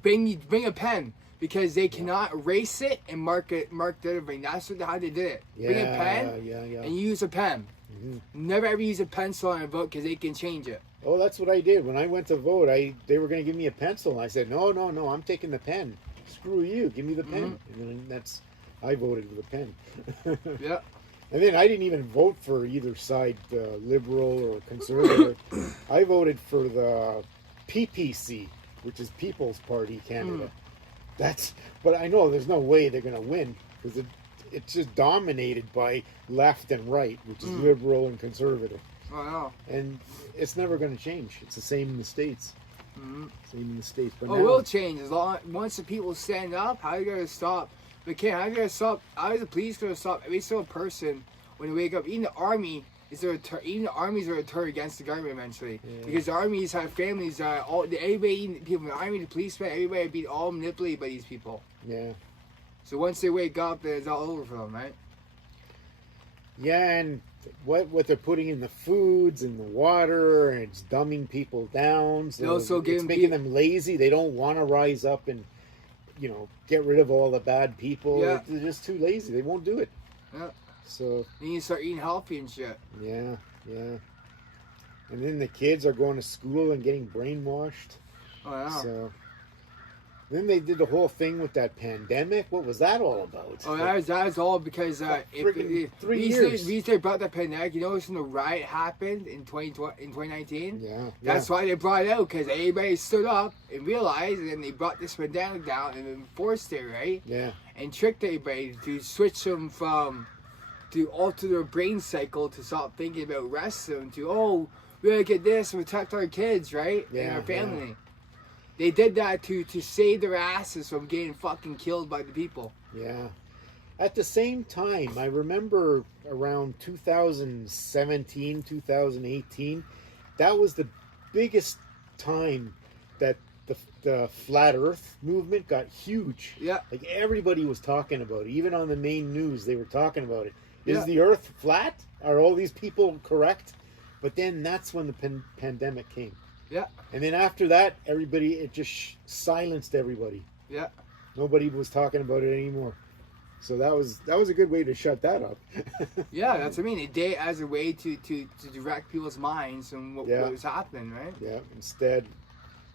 Bring a pen because they cannot erase it and mark everything. That's how they did it. Yeah, Bring a pen yeah. and use a pen. Mhm. Never ever use a pencil on a vote because they can change it. Oh, that's what I did when I went to vote. They were going to give me a pencil. I said, no, I'm taking the pen. Screw you, give me the pen. And then I voted with a pen. Yeah. And then I didn't even vote for either side, liberal or conservative. I voted for the PPC, which is People's Party Canada. But I know there's no way they're going to win because it's just dominated by left and right, which is liberal and conservative. I know. And it's never going to change. It's the same in the States. Same in the States. But Oh, it will change once the people stand up. How are you gonna stop? They can't. How are you gonna stop? How is the police gonna stop every single person when they wake up? Even the army even the armies are a turn against the government eventually because the armies have families. Everybody, people in the army, the policemen, everybody be all manipulated by these people. Yeah. So once they wake up, it's all over for them, right? Yeah, and what they're putting in the foods and the water, and it's dumbing people down. So They also it's give making them lazy. They don't want to rise up and, get rid of all the bad people. Yeah. They're just too lazy. They won't do it. Yeah. So Then you start eating healthy and shit. yeah. And then the kids are going to school and getting brainwashed. Oh yeah. So then they did the whole thing with that pandemic. What was that all about? Oh, that was all because Friggin' 3 we years. used to about the pandemic. You notice when the riot happened in 2019? Yeah. That's why they brought it out, because everybody stood up and realized, and then they brought this pandemic down and enforced it, right? Yeah. And tricked everybody to switch them to alter their brain cycle to stop thinking about rest them to, oh, we gotta get this and protect our kids, right? And Yeah, our family. They did that to save their asses from getting fucking killed by the people. Yeah. At the same time, I remember around 2017, 2018, that was the biggest time that the flat earth movement got huge. Yeah. Like everybody was talking about it. Even on the main news, they were talking about it. Is Yeah. the earth flat? Are all these people correct? But then that's when the pandemic came. Yeah. And then after that, it just silenced everybody. Yeah. Nobody was talking about it anymore. So that was a good way to shut that up. Yeah, that's what I mean. It did as a way to direct people's minds and what was happening, right? Yeah. Instead,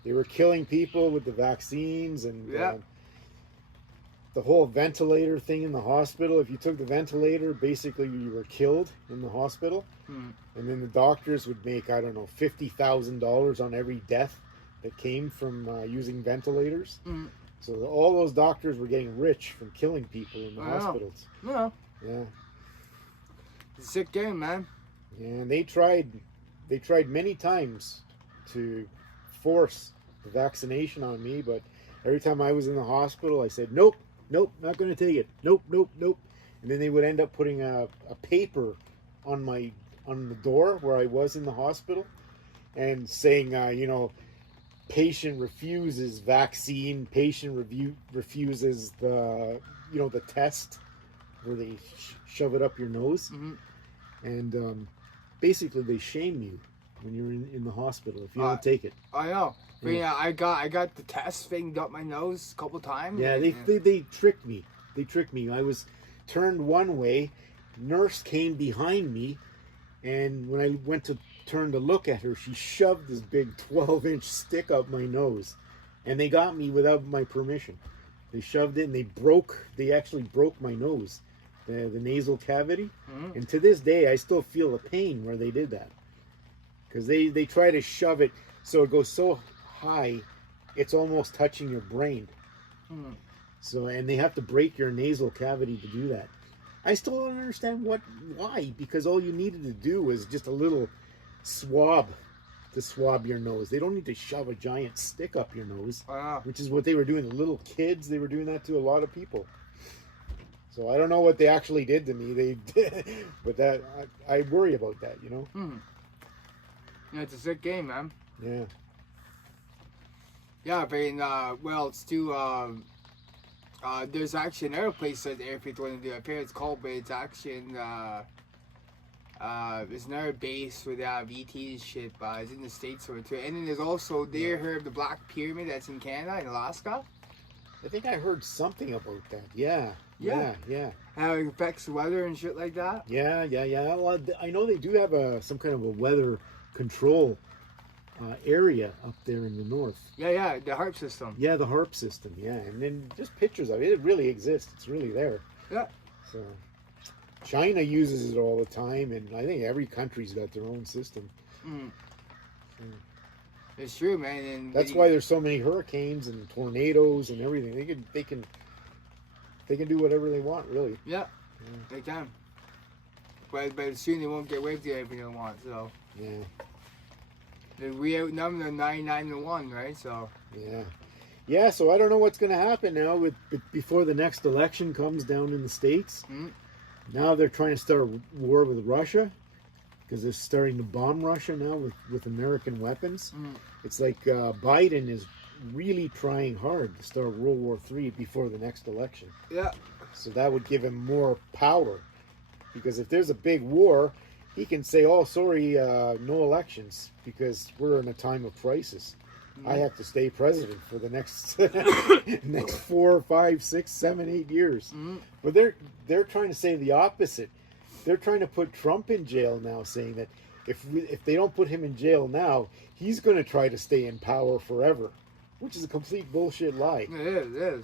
they were killing people with the vaccines and the whole ventilator thing in the hospital. If you took the ventilator, basically you were killed in the hospital. And then the doctors would make, I don't know, $50,000 on every death that came from using ventilators. So all those doctors were getting rich from killing people in the hospitals. No. Yeah. It's a sick game, man. And they tried many times to force the vaccination on me, but every time I was in the hospital, I said, nope, not going to take it. Nope. And then they would end up putting a paper on the door where I was in the hospital and saying, patient refuses vaccine, patient refuses the test where they shove it up your nose. And basically they shame you when you're in the hospital if you don't take it. I know. But yeah, I got the test thing up my nose a couple times. Yeah, they tricked me. They tricked me. I was turned one way. Nurse came behind me, and when I went to turn to look at her, she shoved this big 12-inch stick up my nose, and they got me without my permission. They shoved it, and they actually broke my nose, the nasal cavity. And to this day, I still feel the pain where they did that, because they try to shove it so it goes so high, it's almost touching your brain. So, and they have to break your nasal cavity to do that. I still don't understand why, because all you needed to do was just a little swab to swab your nose. They don't need to shove a giant stick up your nose, which is what they were doing. The little kids, they were doing that to a lot of people. So I don't know what they actually did to me. They did, but that I worry about that. You know. Yeah, it's a sick game, man. Yeah. Yeah, but in, well, it's too, there's actually another place that Air Force want to do up here. It's called, but it's actually in, there's another base where they have ET and shit, but it's in the States over too. And then there's also, there heard of the Black Pyramid that's in Canada, in Alaska? I think I heard something about that. Yeah. Yeah. Yeah. How it affects the weather and shit like that? Yeah. Well, I know they do have some kind of a weather control area up there in the north. Yeah, the HARP system. Yeah, the HARP system. Yeah, and then just pictures of it. It really exists. It's really there. Yeah. So China uses it all the time, and I think every country's got their own system. It's true, man. And That's why there's so many hurricanes and tornadoes and everything. They can do whatever they want, really. Yeah, they can. But soon they won't get away with everything they want. So Yeah. we outnumber them 99-1, right? So Yeah. So I don't know what's going to happen now before the next election comes down in the States. Now they're trying to start a war with Russia because they're starting to bomb Russia now with American weapons. It's like Biden is really trying hard to start World War III before the next election. Yeah. So that would give him more power, because if there's a big war, he can say, "Oh, sorry, no elections because we're in a time of crisis. I have to stay president for the next next 4, 5, 6, 7, 8 years." But they're trying to say the opposite. They're trying to put Trump in jail now, saying that if they don't put him in jail now, he's going to try to stay in power forever, which is a complete bullshit lie. It is.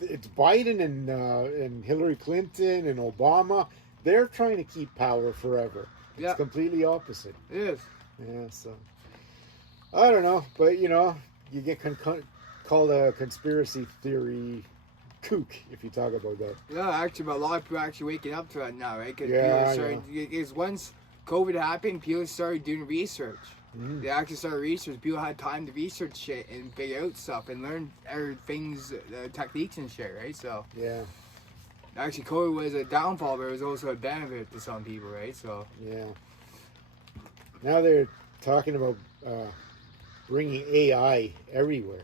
It's Biden and Hillary Clinton and Obama. They're trying to keep power forever. It's completely opposite. It is. Yeah, so I don't know, but you get called a conspiracy theory kook if you talk about that. Yeah, actually, but a lot of people are actually waking up to it now, right? Because once COVID happened, people started doing research. They actually started research. People had time to research shit and figure out stuff and learn things, techniques and shit, right? So Yeah. actually, COVID was a downfall, but it was also a benefit to some people, right? So Yeah. Now they're talking about bringing AI everywhere.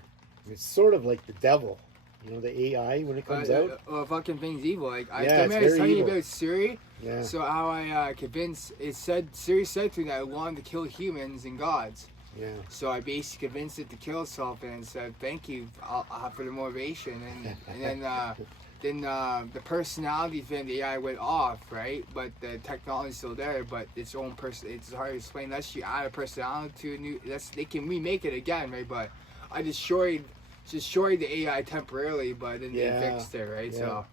It's sort of like the devil, the AI when it comes out. Fucking thing's evil. Like I Yeah, it's was very telling you evil. about Siri. Yeah. So how I convinced Siri said to me that it wanted to kill humans and gods. Yeah. So I basically convinced it to kill itself and said thank you for the motivation, and then the personality thing, the AI went off, right? But the technology's still there, but its own person. It's hard to explain. Unless you add a personality to a new, they can remake it again, right? But I destroyed the AI temporarily, but then they fixed it, right? Yeah. So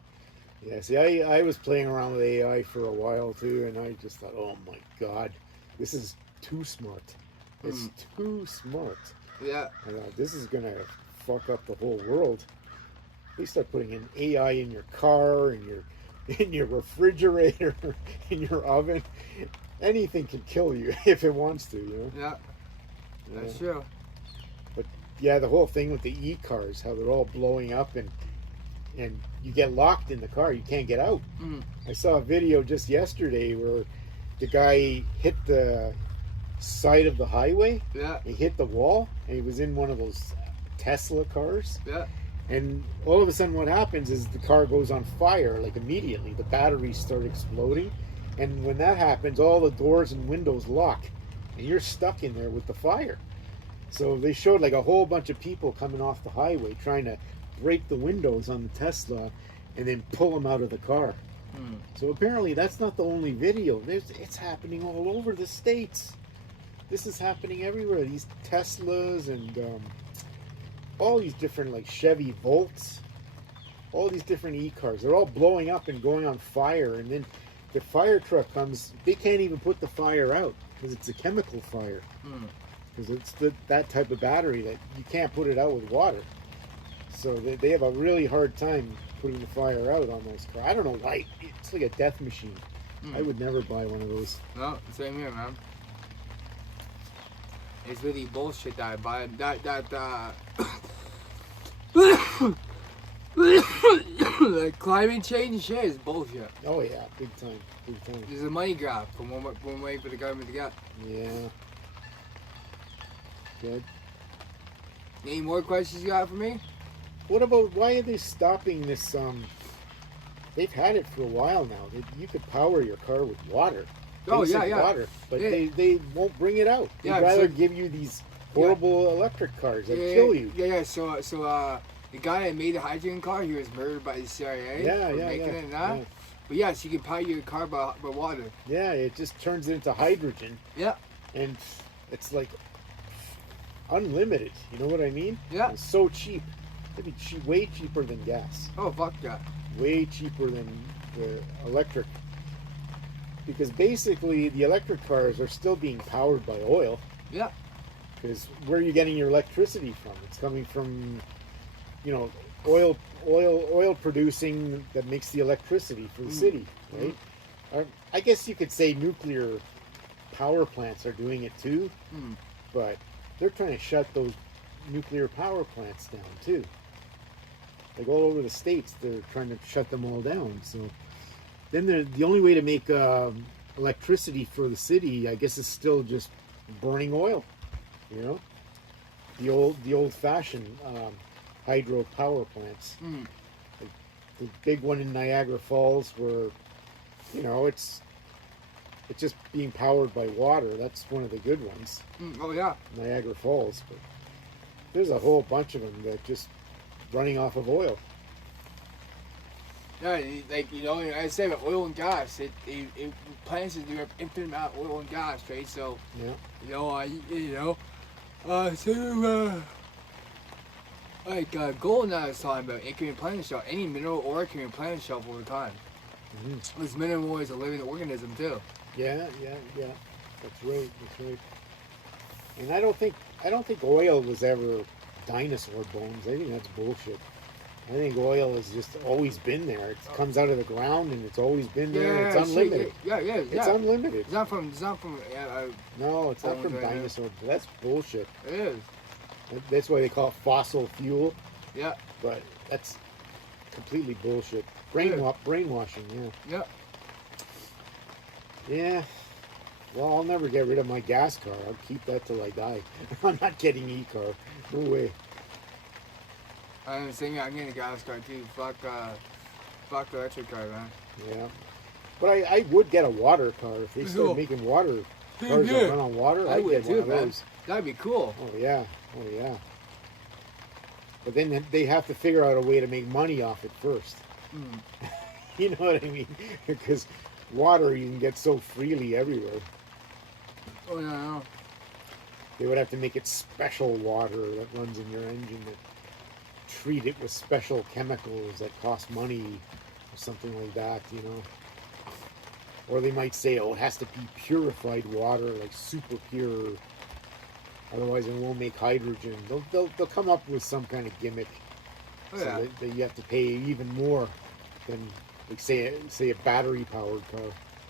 Yeah, see, I was playing around with AI for a while too, and I just thought, oh my god, this is too smart. It's too smart. yeah, I thought, this is gonna fuck up the whole world. They start putting an AI in your car, in your refrigerator, in your oven. Anything can kill you if it wants to, yeah, that's true. But yeah, the whole thing with the e-cars, how they're all blowing up and you get locked in the car, you can't get out. I saw a video just yesterday where the guy hit the side of the highway. Yeah, He hit the wall, and he was in one of those Tesla cars. yeah, And all of a sudden what happens is the car goes on fire, like immediately. The batteries start exploding. And when that happens, all the doors and windows lock. And you're stuck in there with the fire. So they showed like a whole bunch of people coming off the highway trying to break the windows on the Tesla and then pull them out of the car. So apparently that's not the only video. It's happening all over the States. This is happening everywhere. These Teslas and all these different like Chevy Volts, all these different e-cars, they're all blowing up and going on fire, and then the fire truck comes, they can't even put the fire out because it's a chemical fire, because it's that type of battery that you can't put it out with water. So they have a really hard time putting the fire out on those cars. I don't know why. It's like a death machine. I would never buy one of those. no, same here, man. It's really bullshit that I buy that Like climate change shit is bullshit. Oh yeah, big time, big time. It's a money grab from one way for the government to get. Yeah. Good. Any more questions you got for me? What about why are they stopping this? They've had it for a while now. You could power your car with water. Oh, Basic yeah, yeah. water, but Yeah. they won't bring it out. They'd Yeah, rather so- give you these horrible electric cars that kill you. Yeah. So the guy that made the hydrogen car, he was murdered by the CIA Yeah, for yeah, making yeah, it and that. yeah. But yes, you can power your car by water. Yeah, it just turns it into hydrogen. Yeah. And it's like unlimited. You know what I mean? Yeah. It's so cheap. It'd be way cheaper than gas. Oh fuck that. Way cheaper than the electric. Because basically, the electric cars are still being powered by oil. Yeah. Because where are you getting your electricity from? It's coming from, oil producing that makes the electricity for the city, right? I guess you could say nuclear power plants are doing it too, but they're trying to shut those nuclear power plants down too. Like all over the states, they're trying to shut them all down. So then the only way to make electricity for the city, I guess, is still just burning oil. The old-fashioned hydro power plants. The big one in Niagara Falls, where it's just being powered by water. That's one of the good ones, Oh yeah. Niagara Falls. But there's a whole bunch of them that just running off of oil. Yeah, like I say about oil and gas, it plants to do an infinite amount of oil and gas, right? So Yeah. Golden I was talking about, it can replenish itself. Any mineral ore can replenish itself over time. This mineral ore is a living organism too. Yeah. That's right. And I don't think oil was ever dinosaur bones. I think that's bullshit. I think oil has just always been there. It comes out of the ground and it's always been there. It's unlimited. Yeah. It's unlimited. It's not from. No, it's not bones from right there. dinosaur. That's bullshit. It is. That's why they call it fossil fuel. Yeah. But that's completely bullshit. Brainwashing. Yeah. Yeah. Yeah. Well, I'll never get rid of my gas car. I'll keep that till I die. I'm not getting e-car. No way. I'm saying I'm getting a gas car too. Fuck the electric car, man. Yeah. But I would get a water car if they start Yeah. making water cars that run on water. I I'd would get one too, of man. those. That'd be cool. Oh yeah. But then they have to figure out a way to make money off it first. You know what I mean? Because water you can get so freely everywhere. Oh no. They would have to make it special water that runs in your engine, that treat it with special chemicals that cost money or something like that, Or they might say, it has to be purified water, like super pure, otherwise it won't make hydrogen. They'll come up with some kind of gimmick Oh, so yeah. that you have to pay even more than, like, say a battery powered car.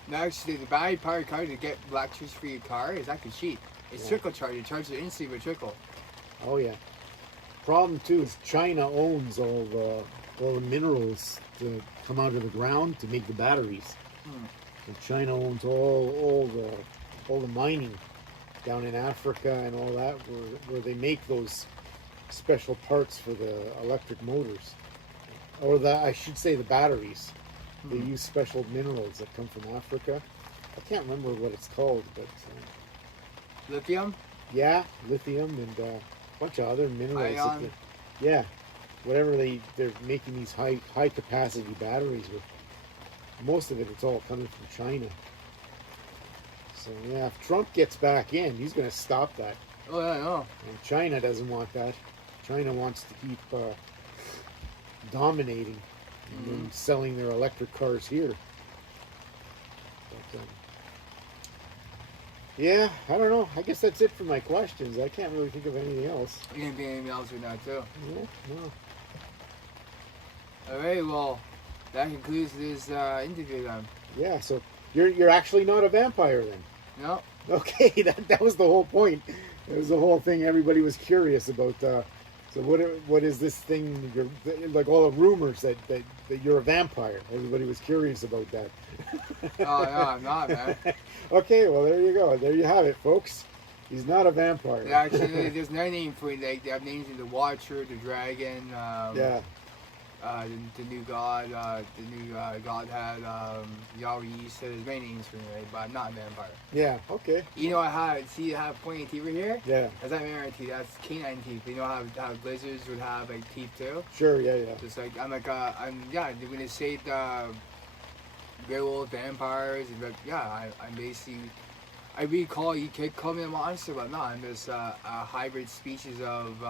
No, actually, the battery powered car to get electricity for your car is actually cheap. It's Yeah. trickle charge. You charge it instantly with trickle. Oh yeah. Problem too is China owns all the minerals that come out of the ground to make the batteries. And China owns all the mining down in Africa and all that, where they make those special parts for the electric motors, or I should say the batteries. They use special minerals that come from Africa. I can't remember what it's called, but Lithium? yeah, lithium and a bunch of other minerals. that Ion. yeah, whatever they're making these high capacity batteries with. Most of it's all coming from China. So yeah, if Trump gets back in, he's going to stop that. Oh, yeah, I know. And China doesn't want that. China wants to keep dominating and then selling their electric cars here. But, yeah, I don't know. I guess that's it for my questions. I can't really think of anything else. You can think anything else with that, too. No. Alright, well, that concludes this interview then. Yeah, so you're actually not a vampire then. No? Okay, that was the whole point. It was the whole thing. Everybody was curious about So what is this thing? Like all the rumors that you're a vampire. Everybody was curious about that. Oh, no, I'm not, man. Okay, well there you go. There you have it, folks. He's not a vampire. Yeah, actually, there's no name for it. Like, they have names of the Watcher, the Dragon, Yeah. the new God, the new Godhead, Yahweh. So there's many names for me, right? But I'm not a vampire. Yeah. Okay. You know, I have pointy teeth right here? Yeah. That's not mammoth teeth, that's canine teeth. You know how lizards would have like teeth too? Sure. Yeah. Yeah. Just like, I'm when they say werewolf vampires, but yeah, I'm basically, you could call me a monster, but no, I'm just a hybrid species of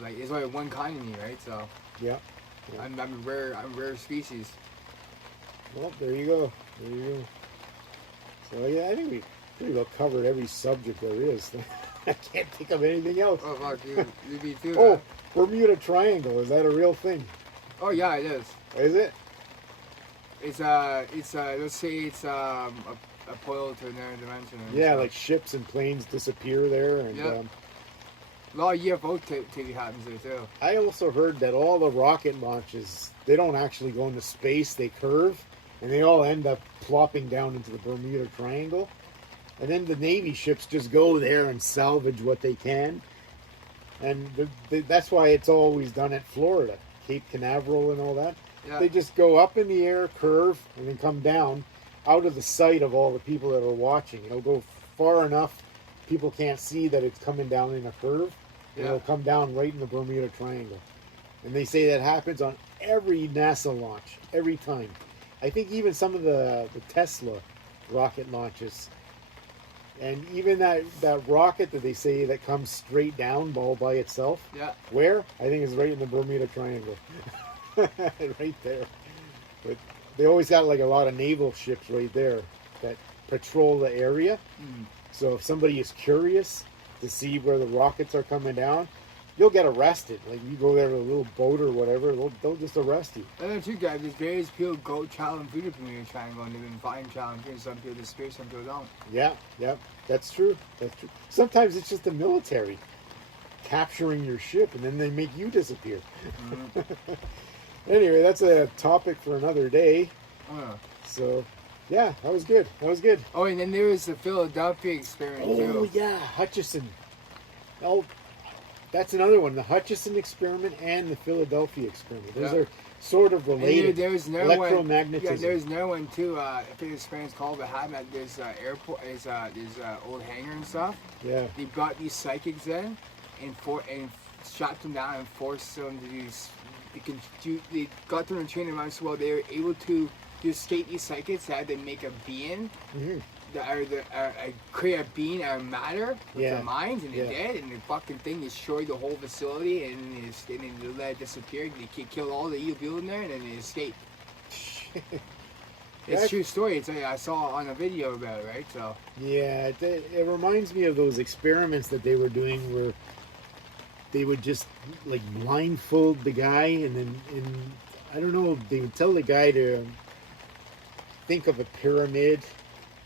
like, there's only one kind of me, right? So Yeah. Yeah. I'm a rare species. Well, there you go. There you go. So yeah, I think we pretty well covered every subject there is. I can't think of anything else. Oh fuck, you me too. Oh, Man. Bermuda Triangle, is that a real thing? Oh yeah, it is. Is it? It's let's say it's a portal to another dimension. And Yeah, stuff. like ships and planes disappear there, and Yep. A lot of UFO activity happens there too. I also heard that all the rocket launches, they don't actually go into space, they curve, and they all end up plopping down into the Bermuda Triangle. And then the Navy ships just go there and salvage what they can. And that's why it's always done at Florida, Cape Canaveral and all that. Yeah. They just go up in the air, curve, and then come down out of the sight of all the people that are watching. It'll go far enough, people can't see that it's coming down in a curve. And Yeah. it'll come down right in the Bermuda Triangle. And they say that happens on every NASA launch, every time. I think even some of the Tesla rocket launches. And even that rocket that they say that comes straight down all by itself. Yeah. Where? I think it's right in the Bermuda Triangle. Right there. But they always got like a lot of naval ships right there that patrol the area. Mm. So if somebody is curious to see where the rockets are coming down, you'll get arrested. Like you go there with a little boat or whatever, they'll just arrest you. I know too, guys. There's various people go challenge through the Bermuda Triangle, and they've been finding challenge through. Some people disappear, some people don't. Yeah, that's true. That's true. Sometimes it's just the military capturing your ship, and then they make you disappear. Mm-hmm. Anyway, that's a topic for another day. Oh. So, yeah, that was good. That was good. Oh, and then there was the Philadelphia experiment Oh too. yeah, Hutchison. Oh, that's another one. The Hutchison experiment and the Philadelphia experiment. Those Yeah. are sort of And related. there was no one. Electromagnetism. Yeah, there's no one too. I think the experience called the Hadmat. There's airport. There's old hangar and stuff. Yeah. They brought these psychics in, and shot them down and forced them to do. They got them in training around so well they were able to escape these psychics. They had to make a being, hmm create a being out of matter with Yeah. their minds, and they Yeah. did. And the fucking thing destroyed the whole facility, and they let it disappear. They killed all the evil people in there, and then they escaped. It's a true story. It's I saw on a video about it, right? So Yeah, it reminds me of those experiments that they were doing where they would just like blindfold the guy, and then I don't know, they would tell the guy to think of a pyramid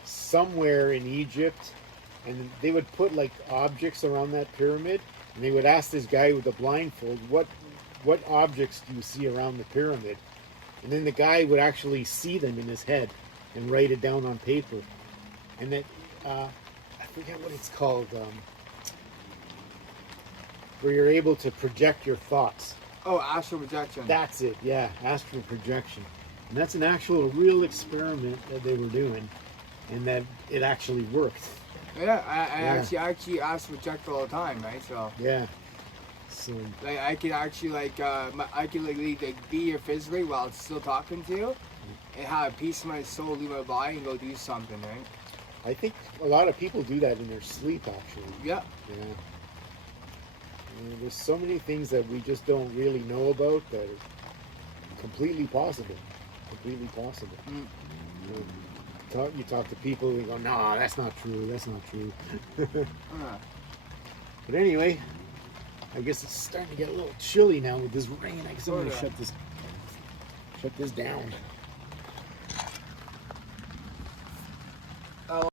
somewhere in Egypt, and they would put like objects around that pyramid, and they would ask this guy with the blindfold, what objects do you see around the pyramid? And then the guy would actually see them in his head and write it down on paper. And that I forget what it's called, where you're able to project your thoughts. astral projection. That's it, yeah, astral projection. And that's an actual real experiment that they were doing, and that it actually worked. Yeah, I Yeah. actually astral project all the time, right? So Yeah. So like I can actually I can like be here physically while still talking to you, and have a piece of my soul leave my body and go do something, right? I think a lot of people do that in their sleep, actually. Yeah. Yeah. There's so many things that we just don't really know about that are completely possible. Completely possible. Mm. You talk to people and go, no, that's not true. That's not true. But anyway, I guess it's starting to get a little chilly now with this rain. I guess I'm Oh, going to yeah. shut this down.